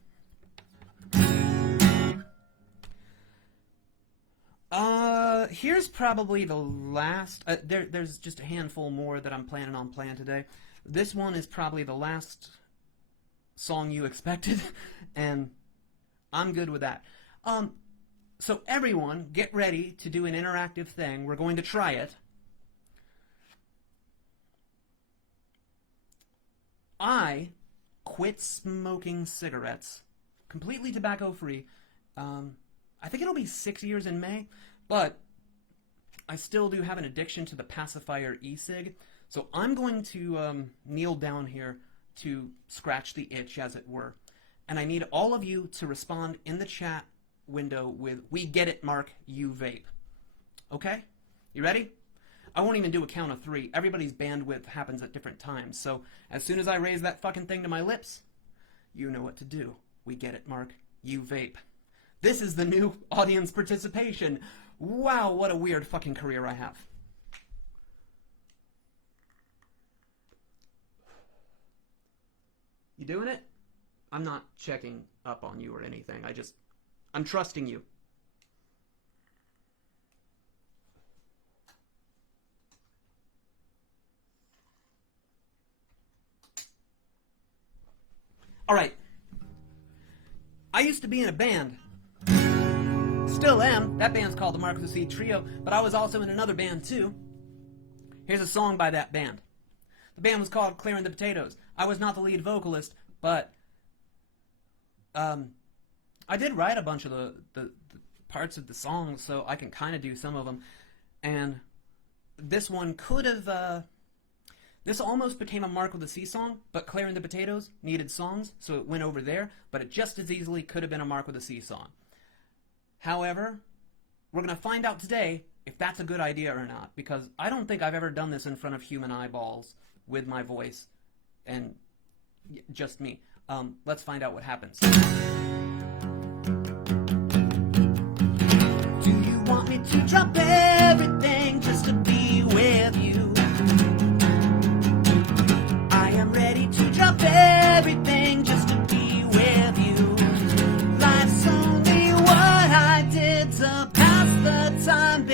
Here's probably the last. There's just a handful more that I'm planning on playing today. This one is probably the last song you expected, and I'm good with that. So everyone, get ready to do an interactive thing. We're going to try it. I quit smoking cigarettes, completely tobacco-free. I think it'll be 6 years in May, but I still do have an addiction to the pacifier e-cig, so I'm going to kneel down here to scratch the itch, as it were. And I need all of you to respond in the chat window with, "We get it, Mark, you vape." Okay? You ready? I won't even do a count of 3. Everybody's bandwidth happens at different times, so as soon as I raise that fucking thing to my lips, you know what to do. We get it, Mark, you vape. This is the new audience participation. Wow, what a weird fucking career I have. You doing it? I'm not checking up on you or anything. I'm trusting you. All right. I used to be in a band. Still am. That band's called the Marc with a C Trio, but I was also in another band too. Here's a song by that band. The band was called Clearing the Potatoes. I was not the lead vocalist, but I did write a bunch of the parts of the songs, so I can kind of do some of them. And this one could have, this almost became a Marc with a C song, but Clearing the Potatoes needed songs, so it went over there, but it just as easily could have been a Marc with a C song. However, we're going to find out today if that's a good idea or not, because I don't think I've ever done this in front of human eyeballs with my voice and just me. Let's find out what happens. Do you want me to drop everything just to be with you? I am ready to drop everything just to be with you. Life's only what I did to pass the time,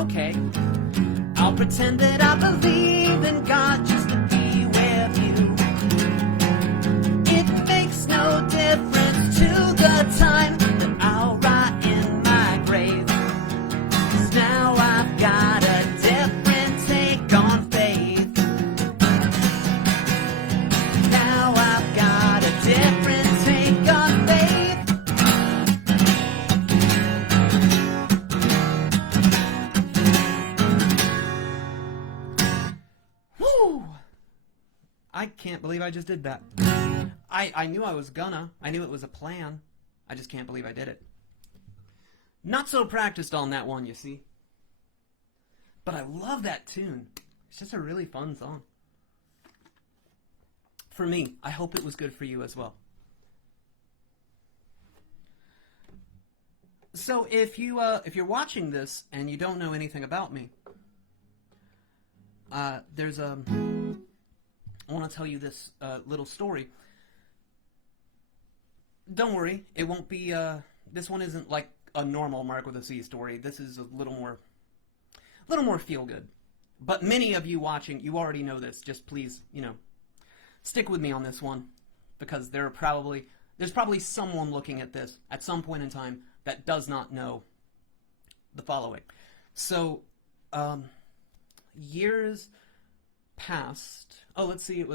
Okay, I'll pretend that I believe in God just to be with you. It makes no difference to the time that I'll rot in my grave. 'Cause now I've got a different take on faith. Now I've got a different take on faith. Whew! I can't believe I just did that. I knew I was gonna. I knew it was a plan. I just can't believe I did it. Not so practiced on that one, you see. But I love that tune. It's just a really fun song. For me, I hope it was good for you as well. So if you're watching this and you don't know anything about me, I want to tell you this little story. Don't worry, it won't be, this one isn't like a normal Mark with a C story. This is a little more feel-good. But many of you watching, you already know this. Just please, stick with me on this one, because there's probably someone looking at this at some point in time that does not know the following. So, years past, let's see,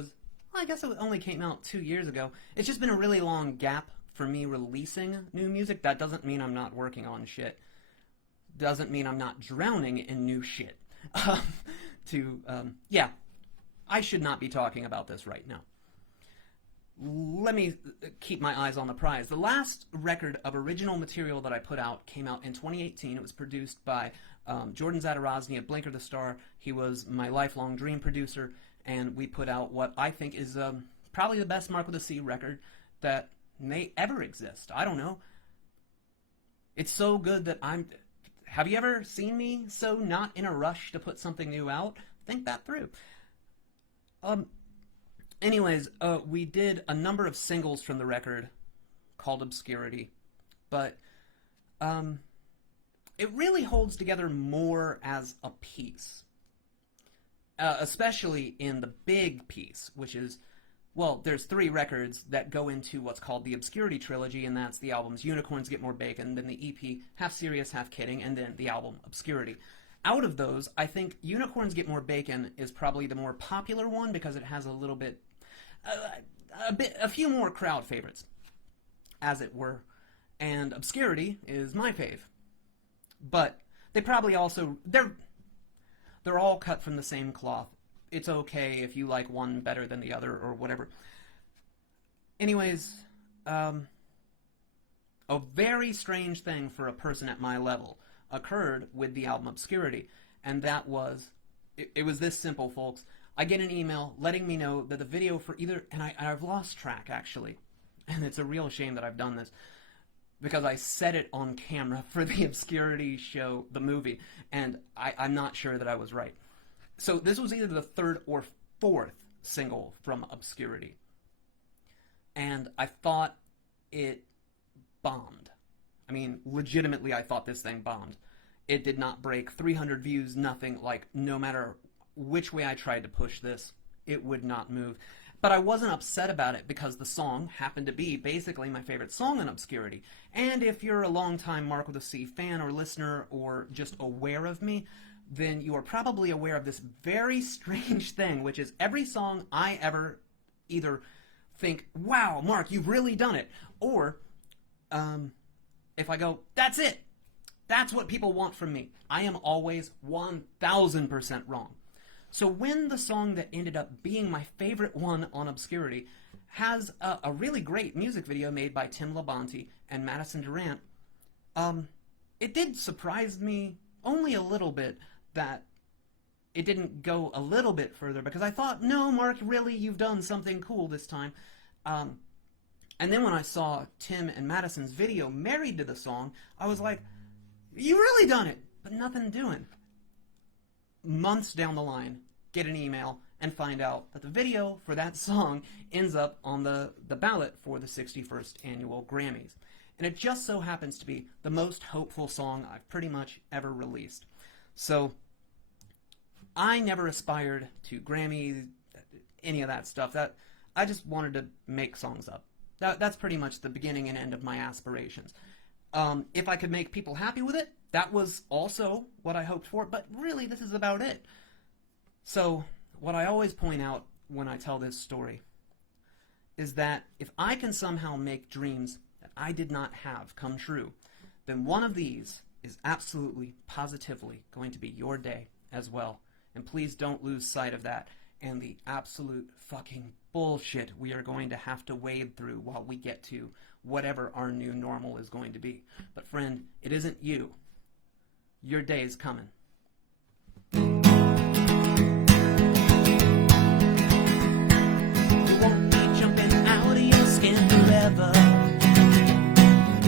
I guess it only came out 2 years ago. It's just been a really long gap for me releasing new music. That doesn't mean I'm not working on shit. Doesn't mean I'm not drowning in new shit. Yeah, I should not be talking about this right now. Let me keep my eyes on the prize. The last record of original material that I put out came out in 2018. It was produced by Jordan Zadarozny of Blinker the Star. He was my lifelong dream producer, and we put out what I think is probably the best Mark with a C record that may ever exist. I don't know. It's so good that have you ever seen me so not in a rush to put something new out? Think that through. Anyways, we did a number of singles from the record called Obscurity, but it really holds together more as a piece, especially in the big piece, which is, well, there's 3 records that go into what's called the Obscurity Trilogy, and that's the albums Unicorns Get More Bacon, then the EP Half Serious, Half Kidding, and then the album Obscurity. Out of those, I think Unicorns Get More Bacon is probably the more popular one because it has a little bit, a few more crowd favorites, as it were, and Obscurity is my fave. But they probably also, they're all cut from the same cloth. It's okay if you like one better than the other or whatever. Anyways, a very strange thing for a person at my level occurred with the album Obscurity, and that was, it was this simple, folks. I get an email letting me know that the video for either, and I've lost track actually, and it's a real shame that I've done this, because I said it on camera for the Obscurity show, the movie, and I'm not sure that I was right. So this was either the 3rd or 4th single from Obscurity. And I thought it bombed. I mean, legitimately, I thought this thing bombed. It did not break 300 views, nothing. Like, no matter which way I tried to push this, it would not move. But I wasn't upset about it because the song happened to be basically my favorite song in Obscurity. And if you're a longtime Mark with a C fan or listener or just aware of me, then you are probably aware of this very strange thing, which is every song I ever either think, wow, Mark, you've really done it, or if I go, that's it, that's what people want from me, I am always 1000% wrong. So when the song that ended up being my favorite one on Obscurity has a really great music video made by Tim Labonte and Madison Durant, it did surprise me only a little bit that it didn't go a little bit further, because I thought, no, Mark, really, you've done something cool this time. And then when I saw Tim and Madison's video married to the song, I was like, you really done it, but nothing doing. Months down the line, get an email and find out that the video for that song ends up on the ballot for the 61st annual Grammys. And it just so happens to be the most hopeful song I've pretty much ever released. So I never aspired to Grammy, any of that stuff. That I just wanted to make songs up. That's pretty much the beginning and end of my aspirations. If I could make people happy with it, that was also what I hoped for, but really this is about it. So what I always point out when I tell this story is that if I can somehow make dreams that I did not have come true, then one of these is absolutely, positively going to be your day as well. And please don't lose sight of that and the absolute fucking bullshit we are going to have to wade through while we get to whatever our new normal is going to be. But friend, it isn't you. Your day is coming. You won't be jumping out of your skin forever.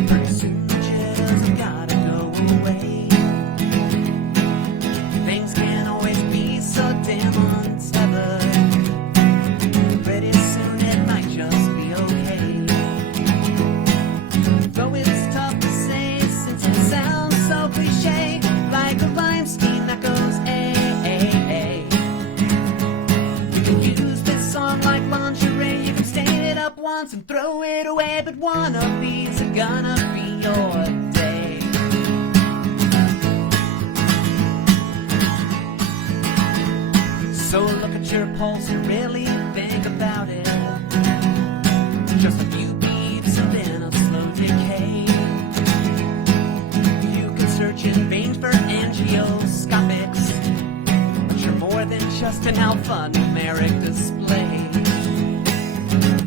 Pretty soon the jitters have gotta go away. Things can't always be so damn untethered. Pretty soon it might just be okay. Though it's tough to say since it sounds so cliche, like a rhyme scheme that goes A. You can use this song like lingerie. You can stain it up once and throw it away, but one of these are gonna be your day. So look at your pulse and really think about it. Just a few beats and then a slow decay. You can search in vain for angioscopics, but you're more than just an alphanumeric display.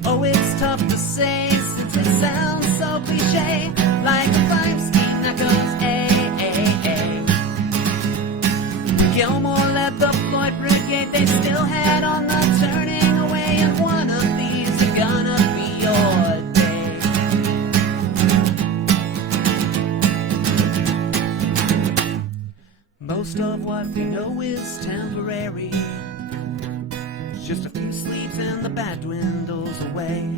Oh, it's tough to say since it sounds so cliche, like a rhyme scheme that goes A. Gilmore led the Floyd Brigade, they still had on the turning away, and one of these are gonna be your day. Most of what we know is temporary. It's just a few sleeps and the bad dwindles away.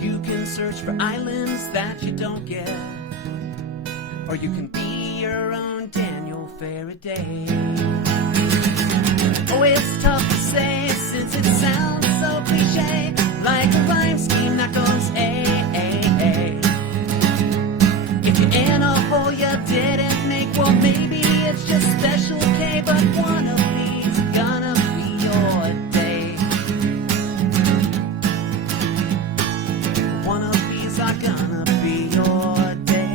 You can search for islands that you don't get, or you can be your own Daniel Faraday. Oh, it's tough to say since it sounds so cliche, like a rhyme scheme that goes A. If you're in a hole you didn't make, well maybe it's just special K, but one of these is gonna be your day. One of these are gonna be your day.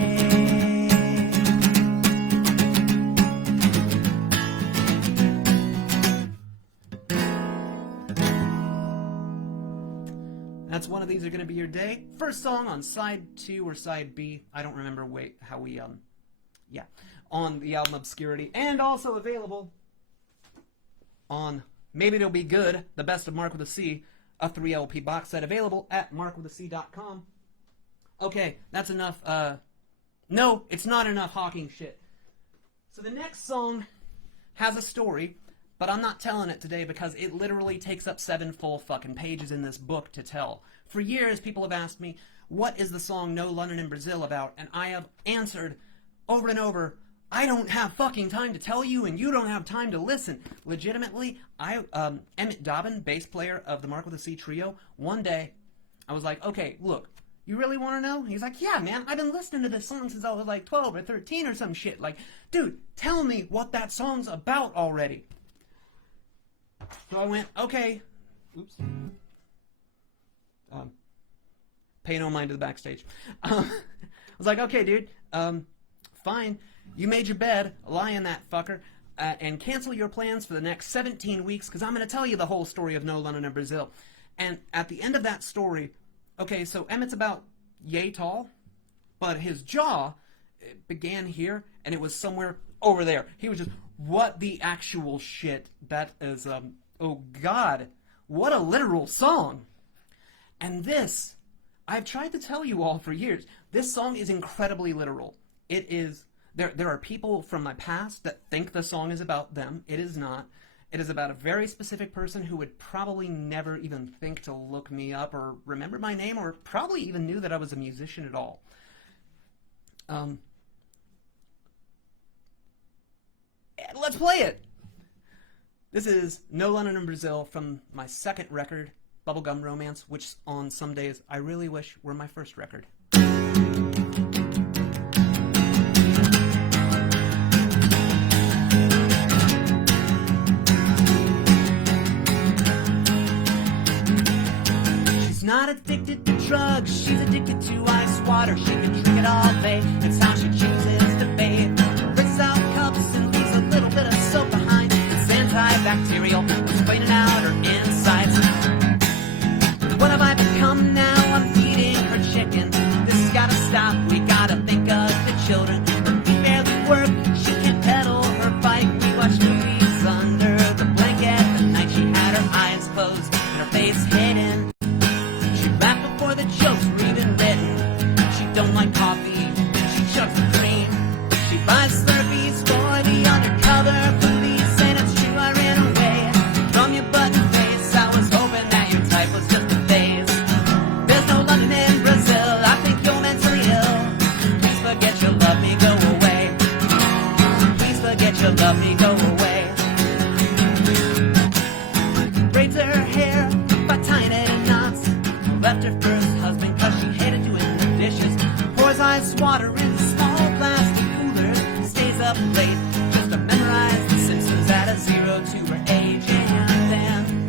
That's one of these are gonna be your day. First song on side 2 or side B. I don't remember how we on the album Obscurity, and also available on Maybe It'll Be Good, The Best of Marc with a C, a 3 LP box set available at marcwithac.com. Okay, that's enough. No, it's not enough hawking shit. So the next song has a story, but I'm not telling it today because it literally takes up 7 full fucking pages in this book to tell. For years, people have asked me, what is the song No London in Brazil about? And I have answered over and over, I don't have fucking time to tell you, and you don't have time to listen. Legitimately, Emmett Dobbin, bass player of the Marc with a C trio, one day, I was like, okay, look, you really want to know? He's like, yeah, man, I've been listening to this song since I was like 12 or 13 or some shit. Like, dude, tell me what that song's about already. So I went, okay, oops. Pay no mind to the backstage. I was like, okay, dude, fine. You made your bed, lie in that fucker, and cancel your plans for the next 17 weeks, because I'm going to tell you the whole story of No London in Brazil. And at the end of that story, okay, so Emmett's about yay tall, but his jaw began here, and it was somewhere over there. He was just, what the actual shit? That is, oh God, what a literal song. And this, I've tried to tell you all for years, this song is incredibly literal. It is, there are people from my past that think the song is about them. It is not. It is about a very specific person who would probably never even think to look me up or remember my name or probably even knew that I was a musician at all. let's play it. This is No London in Brazil from my second record, Bubblegum Romance, which on some days I really wish were my first record. She's not addicted to drugs, she's addicted to ice water. She can drink it all day, it's how she chooses to bathe. Rinses out cups and leaves a little bit of soap behind. It's antibacterial, it's cleaning out her insides. What have I become now? I'm feeding her chicken. This has gotta stop, we gotta think of the children. But we barely work, she can't pedal her bike. We watch movies under the blanket. The night she had her eyes closed and her face hidden. She laughed before the jokes were even written. She don't like coffee, she chugs the cream. She buys Slurpees for the undercover police. And it's true, I ran away from your button face. I was hoping that your type was just a phase. There's no London in Brazil, I think you're mentally ill. Please forget you love me, go away. Please forget you love me, go away. Braids her hair by tying it in knots. Left her first husband cause she hated doing the dishes. Pours ice water in small plastic coolers. Stays up late just to memorize the Simpsons at a 0 to her age. And then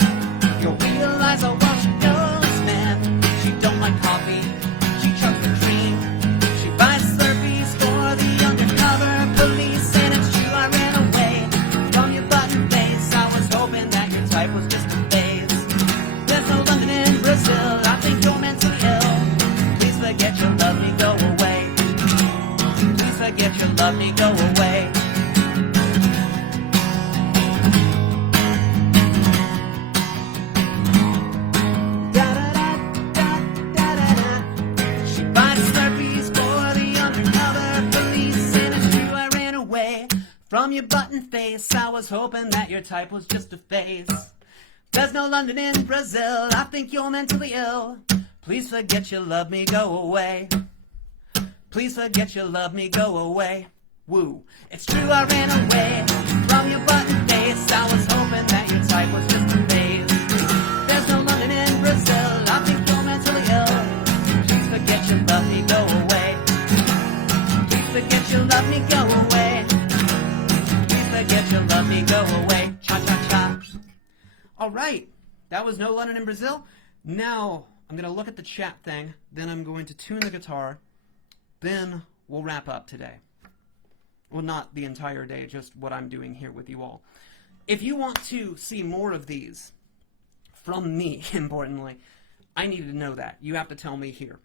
you'll realize how well she knows, man. She don't like coffee, she chugs the cream. She buys Slurpees for the undercover police. And it's true, I ran away from your button face. I was hoping that your type was just a phase. There's no London in Brazil, I think you're mentally ill. Please forget you love me, go away. Please forget you love me, go away. Da-da-da-da-da-da-da. She buys Slurpees for the undercover police. And it's true, I ran away from your button face. I was hoping that your type was just a phase. There's no London in Brazil, I think you're mentally ill. Please forget you love me, go away. Please forget you love me, go away. Woo. It's true, I ran away from your button face. I was hoping that your type was just a phase. There's no London in Brazil, I think you're mentally ill. Please forget you love me, go away. Please forget you love me, go away. Please forget you love me, go away. Cha-cha-cha. All right, that was No London in Brazil. Now I'm going to look at the chat thing, then I'm going to tune the guitar, then we'll wrap up today. Well, not the entire day, just what I'm doing here with you all. If you want to see more of these, from me, importantly, I need to know that. You have to tell me here.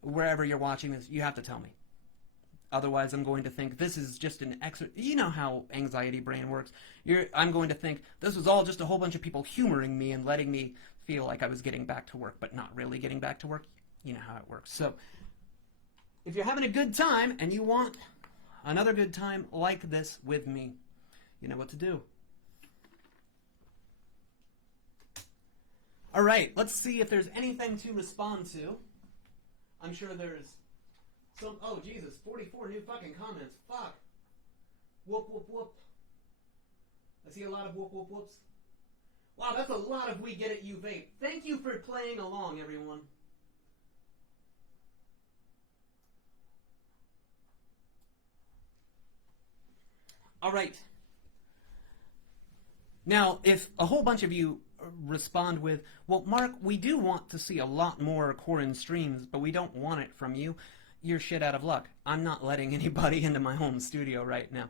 Wherever you're watching this, you have to tell me. Otherwise, I'm going to think this is just an extra. You know how anxiety brain works. I'm going to think this was all just a whole bunch of people humoring me and letting me feel like I was getting back to work, but not really getting back to work. You know how it works. So, if you're having a good time and you want another good time like this with me, you know what to do. All right, let's see if there's anything to respond to. I'm sure there's some. Oh, Jesus, 44 new fucking comments. Fuck. Whoop, whoop, whoop. I see a lot of whoop, whoop, whoops. Wow, that's a lot of We Get It, You Vape. Thank you for playing along, everyone. All right. Now, if a whole bunch of you respond with, well, Mark, we do want to see a lot more QuaranStreams, but we don't want it from you, you're shit out of luck. I'm not letting anybody into my home studio right now.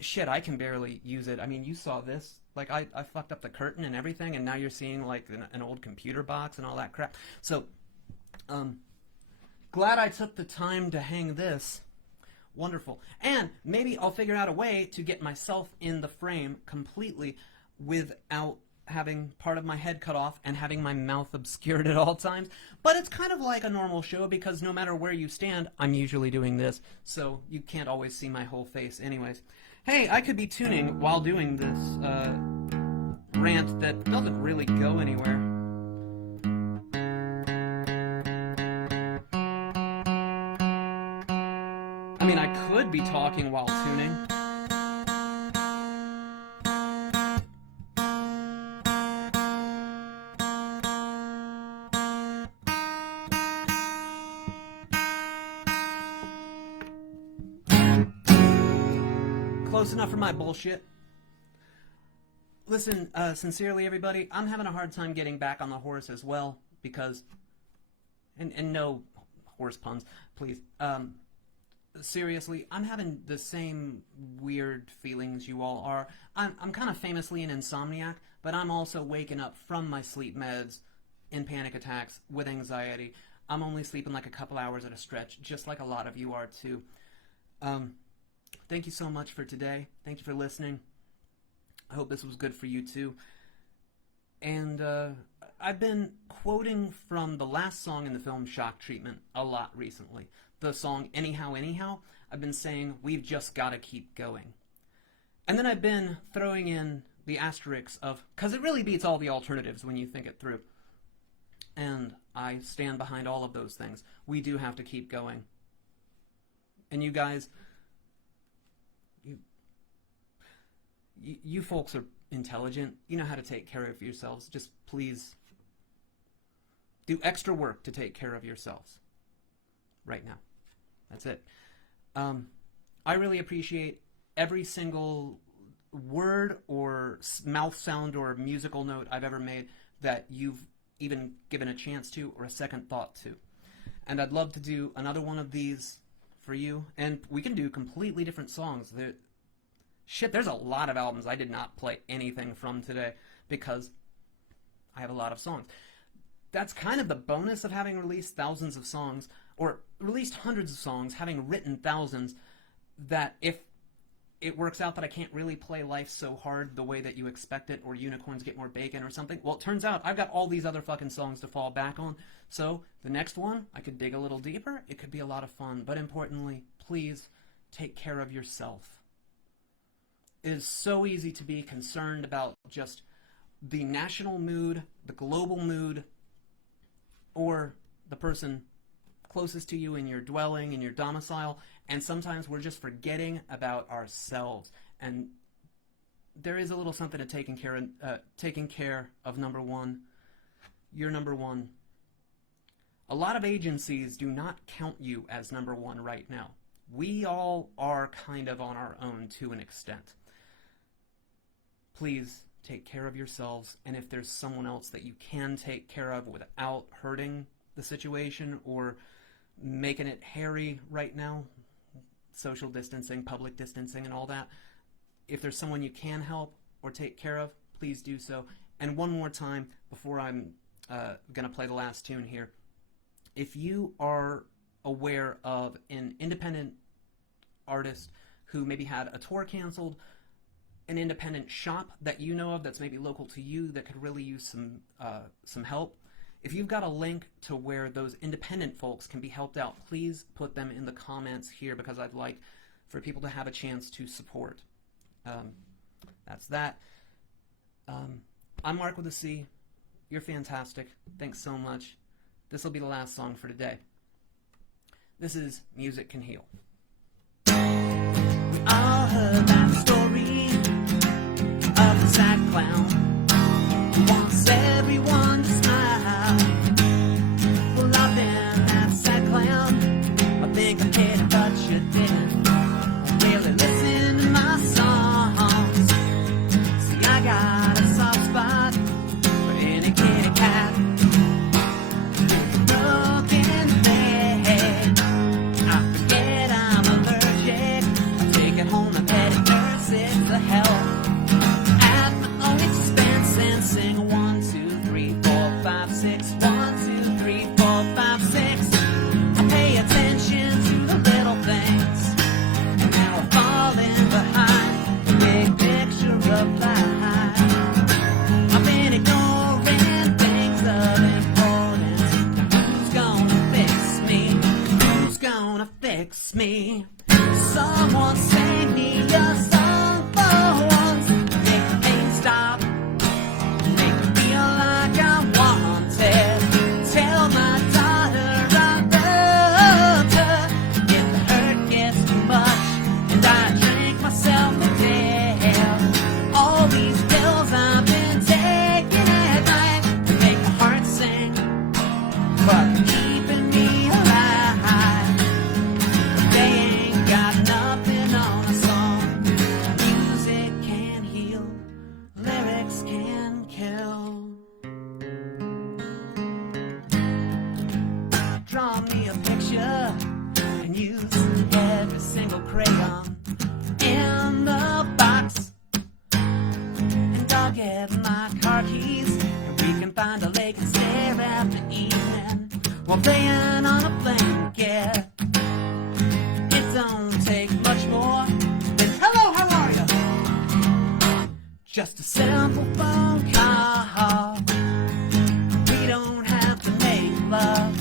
Shit, I can barely use it. I mean, you saw this. Like, I fucked up the curtain and everything, and now you're seeing, like, an old computer box and all that crap. So, glad I took the time to hang this. Wonderful. And maybe I'll figure out a way to get myself in the frame completely without having part of my head cut off and having my mouth obscured at all times. But it's kind of like a normal show because no matter where you stand, I'm usually doing this. So you can't always see my whole face anyways. Hey, I could be tuning while doing this rant that doesn't really go anywhere. I mean, I could be talking while tuning. close enough for my bullshit. Listen, sincerely, everybody, I'm having a hard time getting back on the horse as well, because... And no horse puns, please. Seriously, I'm having the same weird feelings you all are. I'm kind of famously an insomniac, but I'm also waking up from my sleep meds in panic attacks with anxiety. I'm only sleeping like a couple hours at a stretch, just like a lot of you are too. Thank you so much for today. Thank you for listening. I hope this was good for you too. And I've been quoting from the last song in the film Shock Treatment a lot recently. The song Anyhow Anyhow. I've been saying, we've just got to keep going. And then I've been throwing in the asterisks of, because it really beats all the alternatives when you think it through. And I stand behind all of those things. We do have to keep going. And you guys, you folks are intelligent. You know how to take care of yourselves. Just please do extra work to take care of yourselves right now. That's it. I really appreciate every single word or mouth sound or musical note I've ever made that you've even given a chance to or a second thought to. And I'd love to do another one of these for you. And we can do completely different songs. There's a lot of albums I did not play anything from today because I have a lot of songs. That's kind of the bonus of having released thousands of songs, or released hundreds of songs, having written thousands, that if it works out that I can't really play Life So Hard the way that you expect it, or Unicorns Get More Bacon or something, well, it turns out I've got all these other fucking songs to fall back on. So the next one, I could dig a little deeper. It could be a lot of fun. But importantly, please take care of yourself. It is so easy to be concerned about just the national mood, the global mood, or the person closest to you in your dwelling, in your domicile, and sometimes we're just forgetting about ourselves. And there is a little something to taking care of number one. You're number one. A lot of agencies do not count you as number one right now. We all are kind of on our own to an extent. Please take care of yourselves, and if there's someone else that you can take care of without hurting the situation or making it hairy right now, social distancing, public distancing, and all that, if there's someone you can help or take care of, please do so. And one more time before I'm going to play the last tune here, if you are aware of an independent artist who maybe had a tour canceled, an independent shop that you know of that's maybe local to you that could really use some help, if you've got a link to where those independent folks can be helped out, please put them in the comments here, because I'd like for people to have a chance to support. That's that. I'm Marc with a C. You're fantastic. Thanks so much. This will be the last song for today. This is Music Can Heal. We all heard that story of the sad clown who wants everyone to smile. Well, I've been that sad clown. I think I cared, but you didn't really listen to my songs. See, I got a soft spot for any kitty cat with a broken leg. I forget while laying on a blanket. It don't take much more than hello, how are you? Just a simple phone call. We don't have to make love.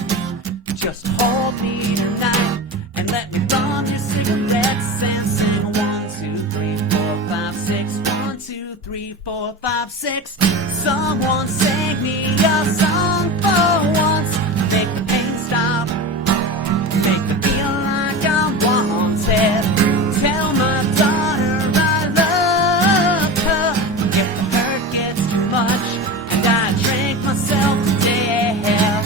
Just hold me tonight and let me bomb your cigarettes and sing 1, 2, 3, 4, 5, 6. 1, 2, 3, 4, 5, 6. Someone sing me a song for once. Make the pain stop. Make me feel like I'm wanted. Tell my daughter I love her. If the hurt gets too much and I drink myself to death,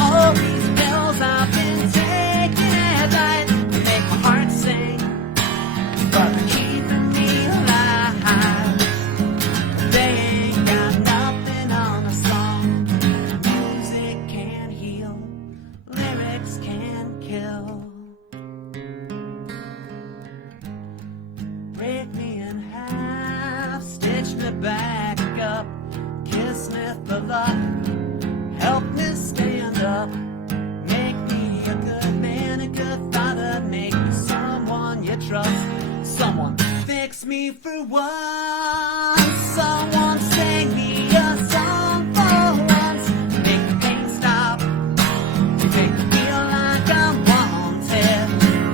all these pills I've been taking at night make my heart sing, but they're keeping me alive. They ain't got nothing on a song. Music can heal, lyrics can kill. Break me in half, stitch me back up, kiss me for luck, help me stand up, make me a good man, a good father, make me someone you trust, someone fix me for once, someone sing me a song for once, make the pain stop, make me feel like I'm wanted,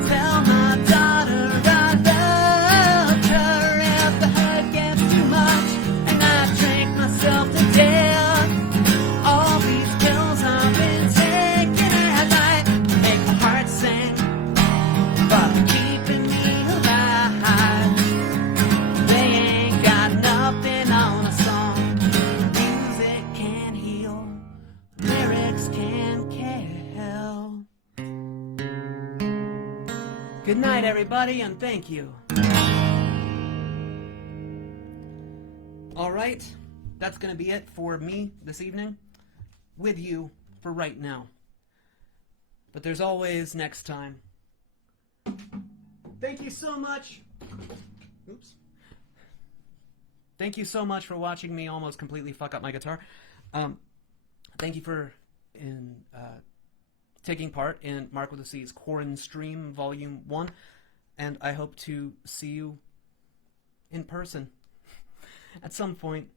tell my daughter I love her. If the hurt gets too much and I drink myself to death, all these pills I've been taking at night make my heart sing, but they're keeping me alive. They ain't got nothing on a song. Music can heal, lyrics can kill. Good night, everybody, and thank you. All right, that's going to be it for me this evening, with you for right now. But there's always next time. Thank you so much. Oops. Thank you so much for watching me almost completely fuck up my guitar. Thank you for taking part in Marc with a C's QuaranStream Volume 1, and I hope to see you in person at some point.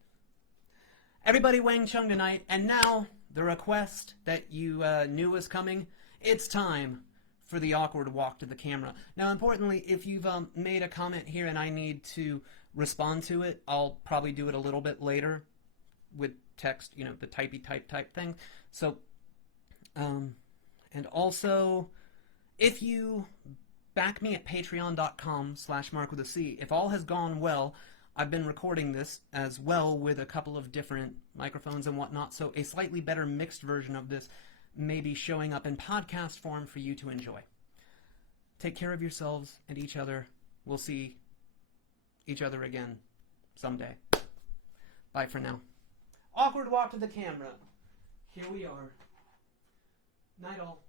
Everybody Wang Chung tonight, and now the request that you knew was coming. It's time for the awkward walk to the camera. Now, importantly, if you've made a comment here and I need to respond to it, I'll probably do it a little bit later with text, you know, the typey type thing. So, and also, if you back me at patreon.com/Marc with a C, if all has gone well, I've been recording this as well with a couple of different microphones and whatnot, so a slightly better mixed version of this may be showing up in podcast form for you to enjoy. Take care of yourselves and each other. We'll see each other again someday. Bye for now. Awkward walk to the camera. Here we are. Night all.